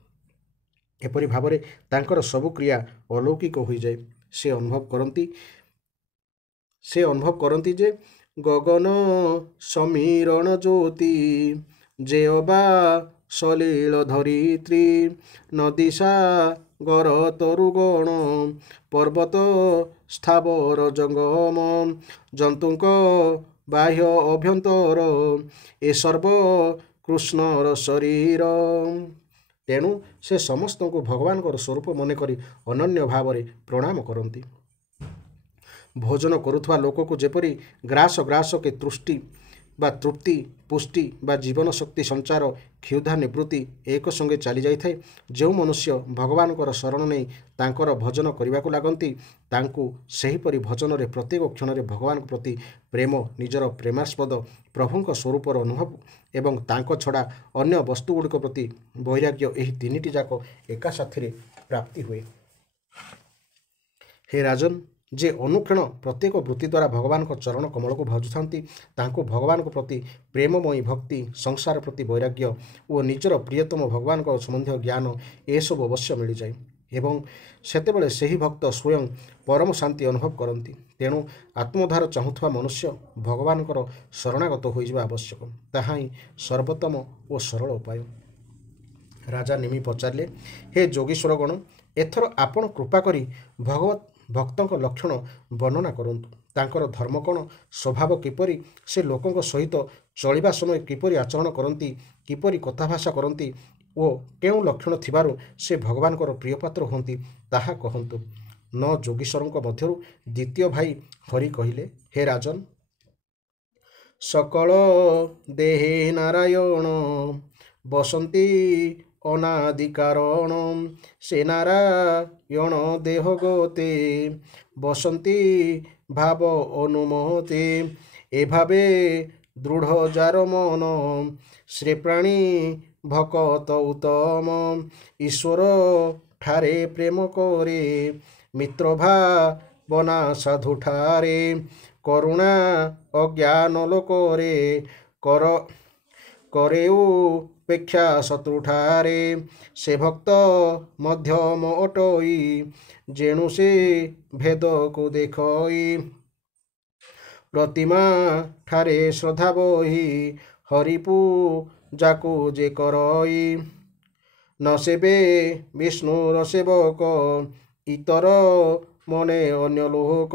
ଏପରି ଭାବରେ ତାଙ୍କର ସବୁ କ୍ରିୟା ଅଲୌକିକ ହୋଇଯାଏ। ସେ ଅନୁଭବ କରନ୍ତି ଯେ ଗଗନ ସମୀରଣ ଜ୍ୟୋତି ଯେ ଅବା ସଲୀଳ ଧରିତ୍ରୀ ନଦୀ ସାଗର ତରୁଗଣ ପର୍ବତ ସ୍ଥାବର ଜଙ୍ଗମ ଜନ୍ତୁଙ୍କ ବାହ୍ୟ ଅଭ୍ୟନ୍ତର ଏ ସର୍ବ କୃଷ୍ଣର ଶରୀର। ତେଣୁ ସେ ସମସ୍ତଙ୍କୁ ଭଗବାନଙ୍କର ସ୍ୱରୂପ ମନେକରି ଅନନ୍ୟ ଭାବରେ ପ୍ରଣାମ କରନ୍ତି। ଭୋଜନ କରୁଥିବା ଲୋକକୁ ଯେପରି ଗ୍ରାସ ଗ୍ରାସକେ ତୃପ୍ତି ପୁଷ୍ଟି ବା ଜୀବନ ଶକ୍ତି ସଞ୍ଚାର କ୍ଷୁଧା ନିବୃତ୍ତି ଏକ ସଙ୍ଗେ ଚାଲିଯାଇଥାଏ, ଯେଉଁ ମନୁଷ୍ୟ ଭଗବାନଙ୍କର ଶରଣ ନେଇ ତାଙ୍କର ଭଜନ କରିବାକୁ ଲାଗନ୍ତି, ତାଙ୍କୁ ସେହିପରି ଭଜନରେ ପ୍ରତ୍ୟେକ କ୍ଷଣରେ ଭଗବାନଙ୍କ ପ୍ରତି ପ୍ରେମ, ନିଜର ପ୍ରେମାସ୍ପଦ ପ୍ରଭୁଙ୍କ ସ୍ୱରୂପର ଅନୁଭବ ଏବଂ ତାଙ୍କ ଛଡ଼ା ଅନ୍ୟ ବସ୍ତୁଗୁଡ଼ିକ ପ୍ରତି ବୈରାଗ୍ୟ, ଏହି ତିନିଟି ଯାକ ଏକା ସାଥିରେ ପ୍ରାପ୍ତି ହୁଏ। ହେ ରାଜନ, ଯେ ଅନୁକ୍ଷଣ ପ୍ରତ୍ୟେକ ବୃତ୍ତି ଦ୍ୱାରା ଭଗବାନଙ୍କ ଚରଣ କମଳକୁ ଭଜୁଥାନ୍ତି, ତାଙ୍କୁ ଭଗବାନଙ୍କ ପ୍ରତି ପ୍ରେମମୟୀ ଭକ୍ତି, ସଂସାର ପ୍ରତି ବୈରାଗ୍ୟ ଓ ନିଜର ପ୍ରିୟତମ ଭଗବାନଙ୍କ ସମ୍ବନ୍ଧୀୟ ଜ୍ଞାନ ଏସବୁ ଅବଶ୍ୟ ମିଳିଯାଏ ଏବଂ ସେତେବେଳେ ସେହି ଭକ୍ତ ସ୍ୱୟଂ ପରମ ଶାନ୍ତି ଅନୁଭବ କରନ୍ତି। ତେଣୁ ଆତ୍ମୋଦ୍ଧାର ଚାହୁଁଥିବା ମନୁଷ୍ୟ ଭଗବାନଙ୍କର ଶରଣାଗତ ହୋଇଯିବା ଆବଶ୍ୟକ। ତାହା ହିଁ ସର୍ବୋତ୍ତମ ଓ ସରଳ ଉପାୟ। ରାଜା ନିମି ପଚାରିଲେ, ହେ ଯୋଗୀଶ୍ୱରଗଣ, ଏଥର ଆପଣ କୃପା କରି ଭକ୍ତଙ୍କ ଲକ୍ଷଣ ବର୍ଣ୍ଣନା କରନ୍ତୁ। ତାଙ୍କର ଧର୍ମ କ'ଣ, ସ୍ୱଭାବ କିପରି, ସେ ଲୋକଙ୍କ ସହିତ ଚଳିବା ସମୟ କିପରି ଆଚରଣ କରନ୍ତି, କିପରି କଥାଭାଷା କରନ୍ତି ଓ କେଉଁ ଲକ୍ଷଣ ଥିବାରୁ ସେ ଭଗବାନଙ୍କର ପ୍ରିୟପାତ୍ର ହୁଅନ୍ତି, ତାହା କହନ୍ତୁ। ନ ଯୋଗୀଶ୍ୱରଙ୍କ ମଧ୍ୟରୁ ଦ୍ୱିତୀୟ ଭାଇ ହରି କହିଲେ, ହେ ରାଜନ, ସକଳ ଦେହେ ନାରାୟଣ ବସନ୍ତି ଅନାଦି କାରଣ ସେ ନାରାୟଣ ଦେହ ଗତେ ବସନ୍ତି ଭାବ ଅନୁମତେ ଏଭାବେ ଦୃଢ଼ ଯାର ମନ ଶ୍ରୀ ପ୍ରାଣୀ ଭକତ ଉତ୍ତମ ଈଶ୍ୱର ଠାରେ ପ୍ରେମ କରେ ମିତ୍ର ଭାବନା ସାଧୁଠାରେ କରୁଣା ଅଜ୍ଞାନ ଲୋକରେ କରେ ଉପେକ୍ଷା ଶତ୍ରୁଠାରେ ସେ ଭକ୍ତ ମଧ୍ୟମ ଅଟଇ ଯେଣୁ ସେ ଭେଦକୁ ଦେଖଇ ପ୍ରତିମା ଠାରେ ଶ୍ରଦ୍ଧା ବହି ହରିପୁ ଯାକୁ ଯେ କରଇ ନ ସେବେ ବିଷ୍ଣୁର ସେବକ ଇତର ମନେ ଅନ୍ୟ ଲୋକ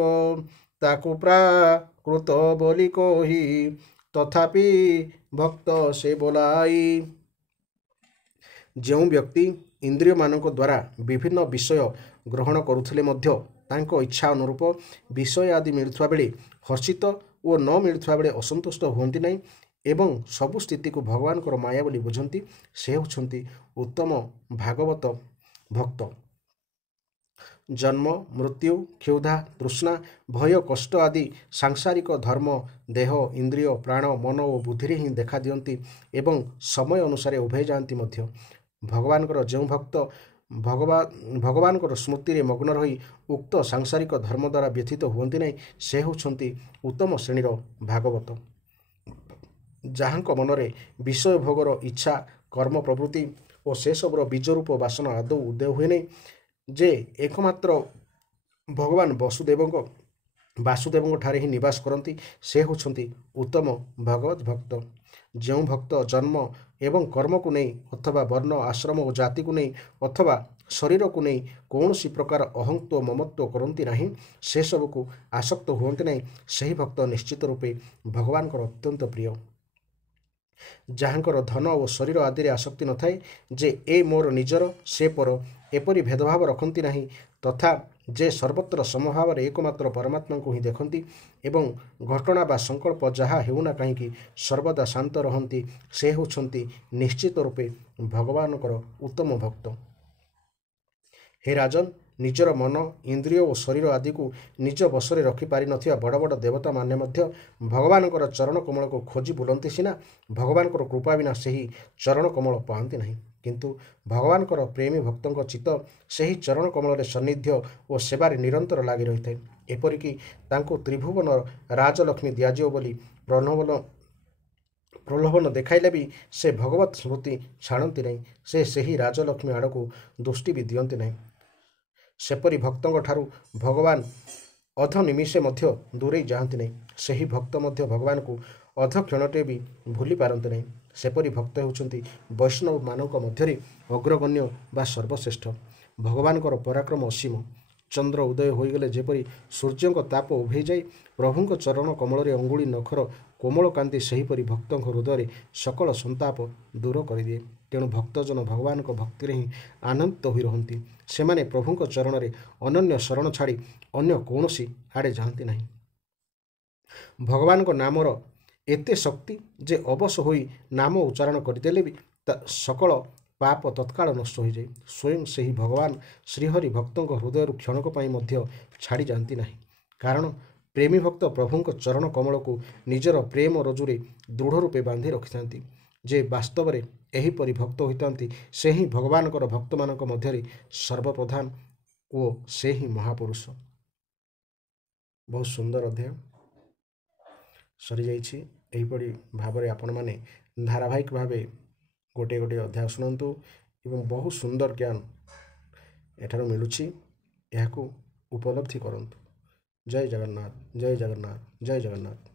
ତାକୁ ପ୍ରାକୃତ ବୋଲି କହି ତଥାପି ଭକ୍ତ ସେ ବୋଲାଇ। ଯେଉଁ ବ୍ୟକ୍ତି ଇନ୍ଦ୍ରିୟମାନଙ୍କ ଦ୍ୱାରା ବିଭିନ୍ନ ବିଷୟ ଗ୍ରହଣ କରୁଥିଲେ ମଧ୍ୟ ତାଙ୍କ ଇଚ୍ଛା ଅନୁରୂପ ବିଷୟ ଆଦି ମିଳୁଥିବା ବେଳେ ହର୍ଷିତ ଓ ନ ମିଳୁଥିବା ବେଳେ ଅସନ୍ତୁଷ୍ଟ ହୁଅନ୍ତି ନାହିଁ ଏବଂ ସବୁ ସ୍ଥିତିକୁ ଭଗବାନଙ୍କର ମାୟା ବୋଲି ବୁଝନ୍ତି, ସେ ହେଉଛନ୍ତି ଉତ୍ତମ ଭାଗବତ ଭକ୍ତ। ଜନ୍ମ, ମୃତ୍ୟୁ, କ୍ଷୁଧା, ତୃଷ୍ଣା, ଭୟ, କଷ୍ଟ ଆଦି ସାଂସାରିକ ଧର୍ମ ଦେହ, ଇନ୍ଦ୍ରିୟ, ପ୍ରାଣ, ମନ ଓ ବୁଦ୍ଧିରେ ହିଁ ଦେଖାଦିଅନ୍ତି ଏବଂ ସମୟ ଅନୁସାରେ ଉଭେଇ ଯାଆନ୍ତି ମଧ୍ୟ। ଭଗବାନଙ୍କର ଯେଉଁ ଭକ୍ତ ଭଗବାନଙ୍କର ସ୍ମୃତିରେ ମଗ୍ନ ରହି ଉକ୍ତ ସାଂସାରିକ ଧର୍ମ ଦ୍ୱାରା ବ୍ୟଥିତ ହୁଅନ୍ତି ନାହିଁ, ସେ ହେଉଛନ୍ତି ଉତ୍ତମ ଶ୍ରେଣୀର ଭାଗବତ। ଯାହାଙ୍କ ମନରେ ବିଷୟ ଭୋଗର ଇଚ୍ଛା, କର୍ମ ପ୍ରବୃତ୍ତି ଓ ସେସବୁର ବୀଜରୂପ ବାସନା ଆଦୌ ଉଦୟ ହୁଏ ନାହିଁ, ଯେ ଏକମାତ୍ର ଭଗବାନ ବାସୁଦେବଙ୍କ ଠାରେ ହିଁ ନିବାସ କରନ୍ତି, ସେ ହେଉଛନ୍ତି ଉତ୍ତମ ଭଗବତ ଭକ୍ତ। ଯେଉଁ ଭକ୍ତ ଜନ୍ମ ଏବଂ କର୍ମକୁ ନେଇ ଅଥବା ବର୍ଣ୍ଣ, ଆଶ୍ରମ ଓ ଜାତିକୁ ନେଇ ଅଥବା ଶରୀରକୁ ନେଇ କୌଣସି ପ୍ରକାର ଅହଂତ୍ୱ ମମତ୍ୱ କରନ୍ତି ନାହିଁ, ସେସବୁକୁ ଆସକ୍ତ ହୁଅନ୍ତି ନାହିଁ, ସେହି ଭକ୍ତ ନିଶ୍ଚିତ ରୂପେ ଭଗବାନଙ୍କର ଅତ୍ୟନ୍ତ ପ୍ରିୟ। ଯାହାଙ୍କର ଧନ ଓ ଶରୀର ଆଦିରେ ଆସକ୍ତି ନଥାଏ, ଯେ ଏ ମୋର ନିଜର ସେ ପର ଏପରି ଭେଦଭାବ ରଖନ୍ତି ନାହିଁ, ତଥା ଯେ ସର୍ବତ୍ର ସମଭାବରେ ଏକମାତ୍ର ପରମାତ୍ମାଙ୍କୁ ହିଁ ଦେଖନ୍ତି ଏବଂ ଘଟଣା ବା ସଂକଳ୍ପ ଯାହା ହେଉନା କାହିଁକି ସର୍ବଦା ଶାନ୍ତ ରହନ୍ତି, ସେ ହେଉଛନ୍ତି ନିଶ୍ଚିତ ରୂପେ ଭଗବାନଙ୍କର ଉତ୍ତମ ଭକ୍ତ। ହେ ରାଜନ, ନିଜର ମନ, ଇନ୍ଦ୍ରିୟ ଓ ଶରୀର ଆଦିକୁ ନିଜ ବଶରେ ରଖିପାରିନଥିବା ବଡ଼ ବଡ଼ ଦେବତାମାନେ ମଧ୍ୟ ଭଗବାନଙ୍କର ଚରଣ କମଳକୁ ଖୋଜି ବୁଲନ୍ତି ସିନା, ଭଗବାନଙ୍କର କୃପା ବିନା ସେହି ଚରଣ କମଳ ପାଆନ୍ତି ନାହିଁ। କିନ୍ତୁ ଭଗବାନଙ୍କର ପ୍ରେମୀ ଭକ୍ତଙ୍କ ଚିତ୍ତ ସେହି ଚରଣ କମଳରେ ସନ୍ନିଧ୍ୟ ଓ ସେବାରେ ନିରନ୍ତର ଲାଗି ରହିଥାଏ। ଏପରିକି ତାଙ୍କୁ ତ୍ରିଭୁବନ ରାଜଲକ୍ଷ୍ମୀ ଦିଆଯିବ ବୋଲି ପ୍ରଲୋଭନ ଦେଖାଇଲେ ବି ସେ ଭଗବତ ସ୍ମୃତି ଛାଡ଼ନ୍ତି ନାହିଁ। ସେ ସେହି ରାଜଲକ୍ଷ୍ମୀ ଆଡ଼କୁ ଦୃଷ୍ଟି ବି ଦିଅନ୍ତି ନାହିଁ। ସେପରି ଭକ୍ତଙ୍କ ଠାରୁ ଭଗବାନ ଅଧ ନିମିଷେ ମଧ୍ୟ ଦୂରେଇ ଯାଆନ୍ତି ନାହିଁ। ସେହି ଭକ୍ତ ମଧ୍ୟ ଭଗବାନଙ୍କୁ ଅଧ କ୍ଷଣଟେ ବି ଭୁଲି ପାରନ୍ତି ନାହିଁ। ସେପରି ଭକ୍ତ ହେଉଛନ୍ତି ବୈଷ୍ଣବମାନଙ୍କ ମଧ୍ୟରେ ଅଗ୍ରଗଣ୍ୟ ବା ସର୍ବଶ୍ରେଷ୍ଠ। ଭଗବାନଙ୍କର ପରାକ୍ରମ ଅସୀମ। ଚନ୍ଦ୍ର ଉଦୟ ହୋଇଗଲେ ଯେପରି ସୂର୍ଯ୍ୟଙ୍କ ତାପ ଉଭେଇଯାଏ, ପ୍ରଭୁଙ୍କ ଚରଣ କମଳରେ ଅଙ୍ଗୁଳି ନଖର କୋମଳ କାନ୍ତି ସେହିପରି ଭକ୍ତଙ୍କ ହୃଦୟରେ ସକଳ ସନ୍ତାପ ଦୂର କରିଦିଏ। ତେଣୁ ଭକ୍ତଜନ ଭଗବାନଙ୍କ ଭକ୍ତିରେ ହିଁ ଆନନ୍ଦିତ ହୋଇ ରହନ୍ତି। ସେମାନେ ପ୍ରଭୁଙ୍କ ଚରଣରେ ଅନନ୍ୟ ଶରଣ ଛାଡ଼ି ଅନ୍ୟ କୌଣସି ଆଡ଼େ ଯାଆନ୍ତି ନାହିଁ। ଭଗବାନଙ୍କ ନାମର ଏତେ ଶକ୍ତି ଯେ ଅବଶ ହୋଇ ନାମ ଉଚ୍ଚାରଣ କରିଦେଲେ ବି ସକଳ ପାପ ତତ୍କାଳ ନଷ୍ଟ ହୋଇଯାଏ। ସ୍ୱୟଂ ସେହି ଭଗବାନ ଶ୍ରୀହରି ଭକ୍ତଙ୍କ ହୃଦୟରୁ କ୍ଷଣକ ପାଇଁ ମଧ୍ୟ ଛାଡ଼ି ଯାଆନ୍ତି ନାହିଁ। କାରଣ ପ୍ରେମୀ ଭକ୍ତ ପ୍ରଭୁଙ୍କ ଚରଣ କମଳକୁ ନିଜର ପ୍ରେମ ରଜୁରେ ଦୃଢ଼ ରୂପେ ବାନ୍ଧି ରଖିଥାନ୍ତି। ଯେ ବାସ୍ତବରେ ଏହିପରି ଭକ୍ତ ହୋଇଥାନ୍ତି, ସେ ହିଁ ଭଗବାନଙ୍କର ଭକ୍ତମାନଙ୍କ ମଧ୍ୟରେ ସର୍ବପ୍ରଧାନ ଓ ସେ ହିଁ ମହାପୁରୁଷ। ବହୁତ ସୁନ୍ଦର ଅଧ୍ୟାୟ ସରିଯାଇଛି। ଏହିପରି ଭାବରେ ଆପଣମାନେ ଧାରାବାହିକ ଭାବେ ଗୋଟିଏ ଗୋଟିଏ ଅଧ୍ୟାୟ ଶୁଣନ୍ତୁ ଏବଂ ବହୁତ ସୁନ୍ଦର ଜ୍ଞାନ ଏଠାରୁ ମିଳୁଛି, ଏହାକୁ ଉପଲବ୍ଧି କରନ୍ତୁ। ଜୟ ଜଗନ୍ନାଥ, ଜୟ ଜଗନ୍ନାଥ, ଜୟ ଜଗନ୍ନାଥ।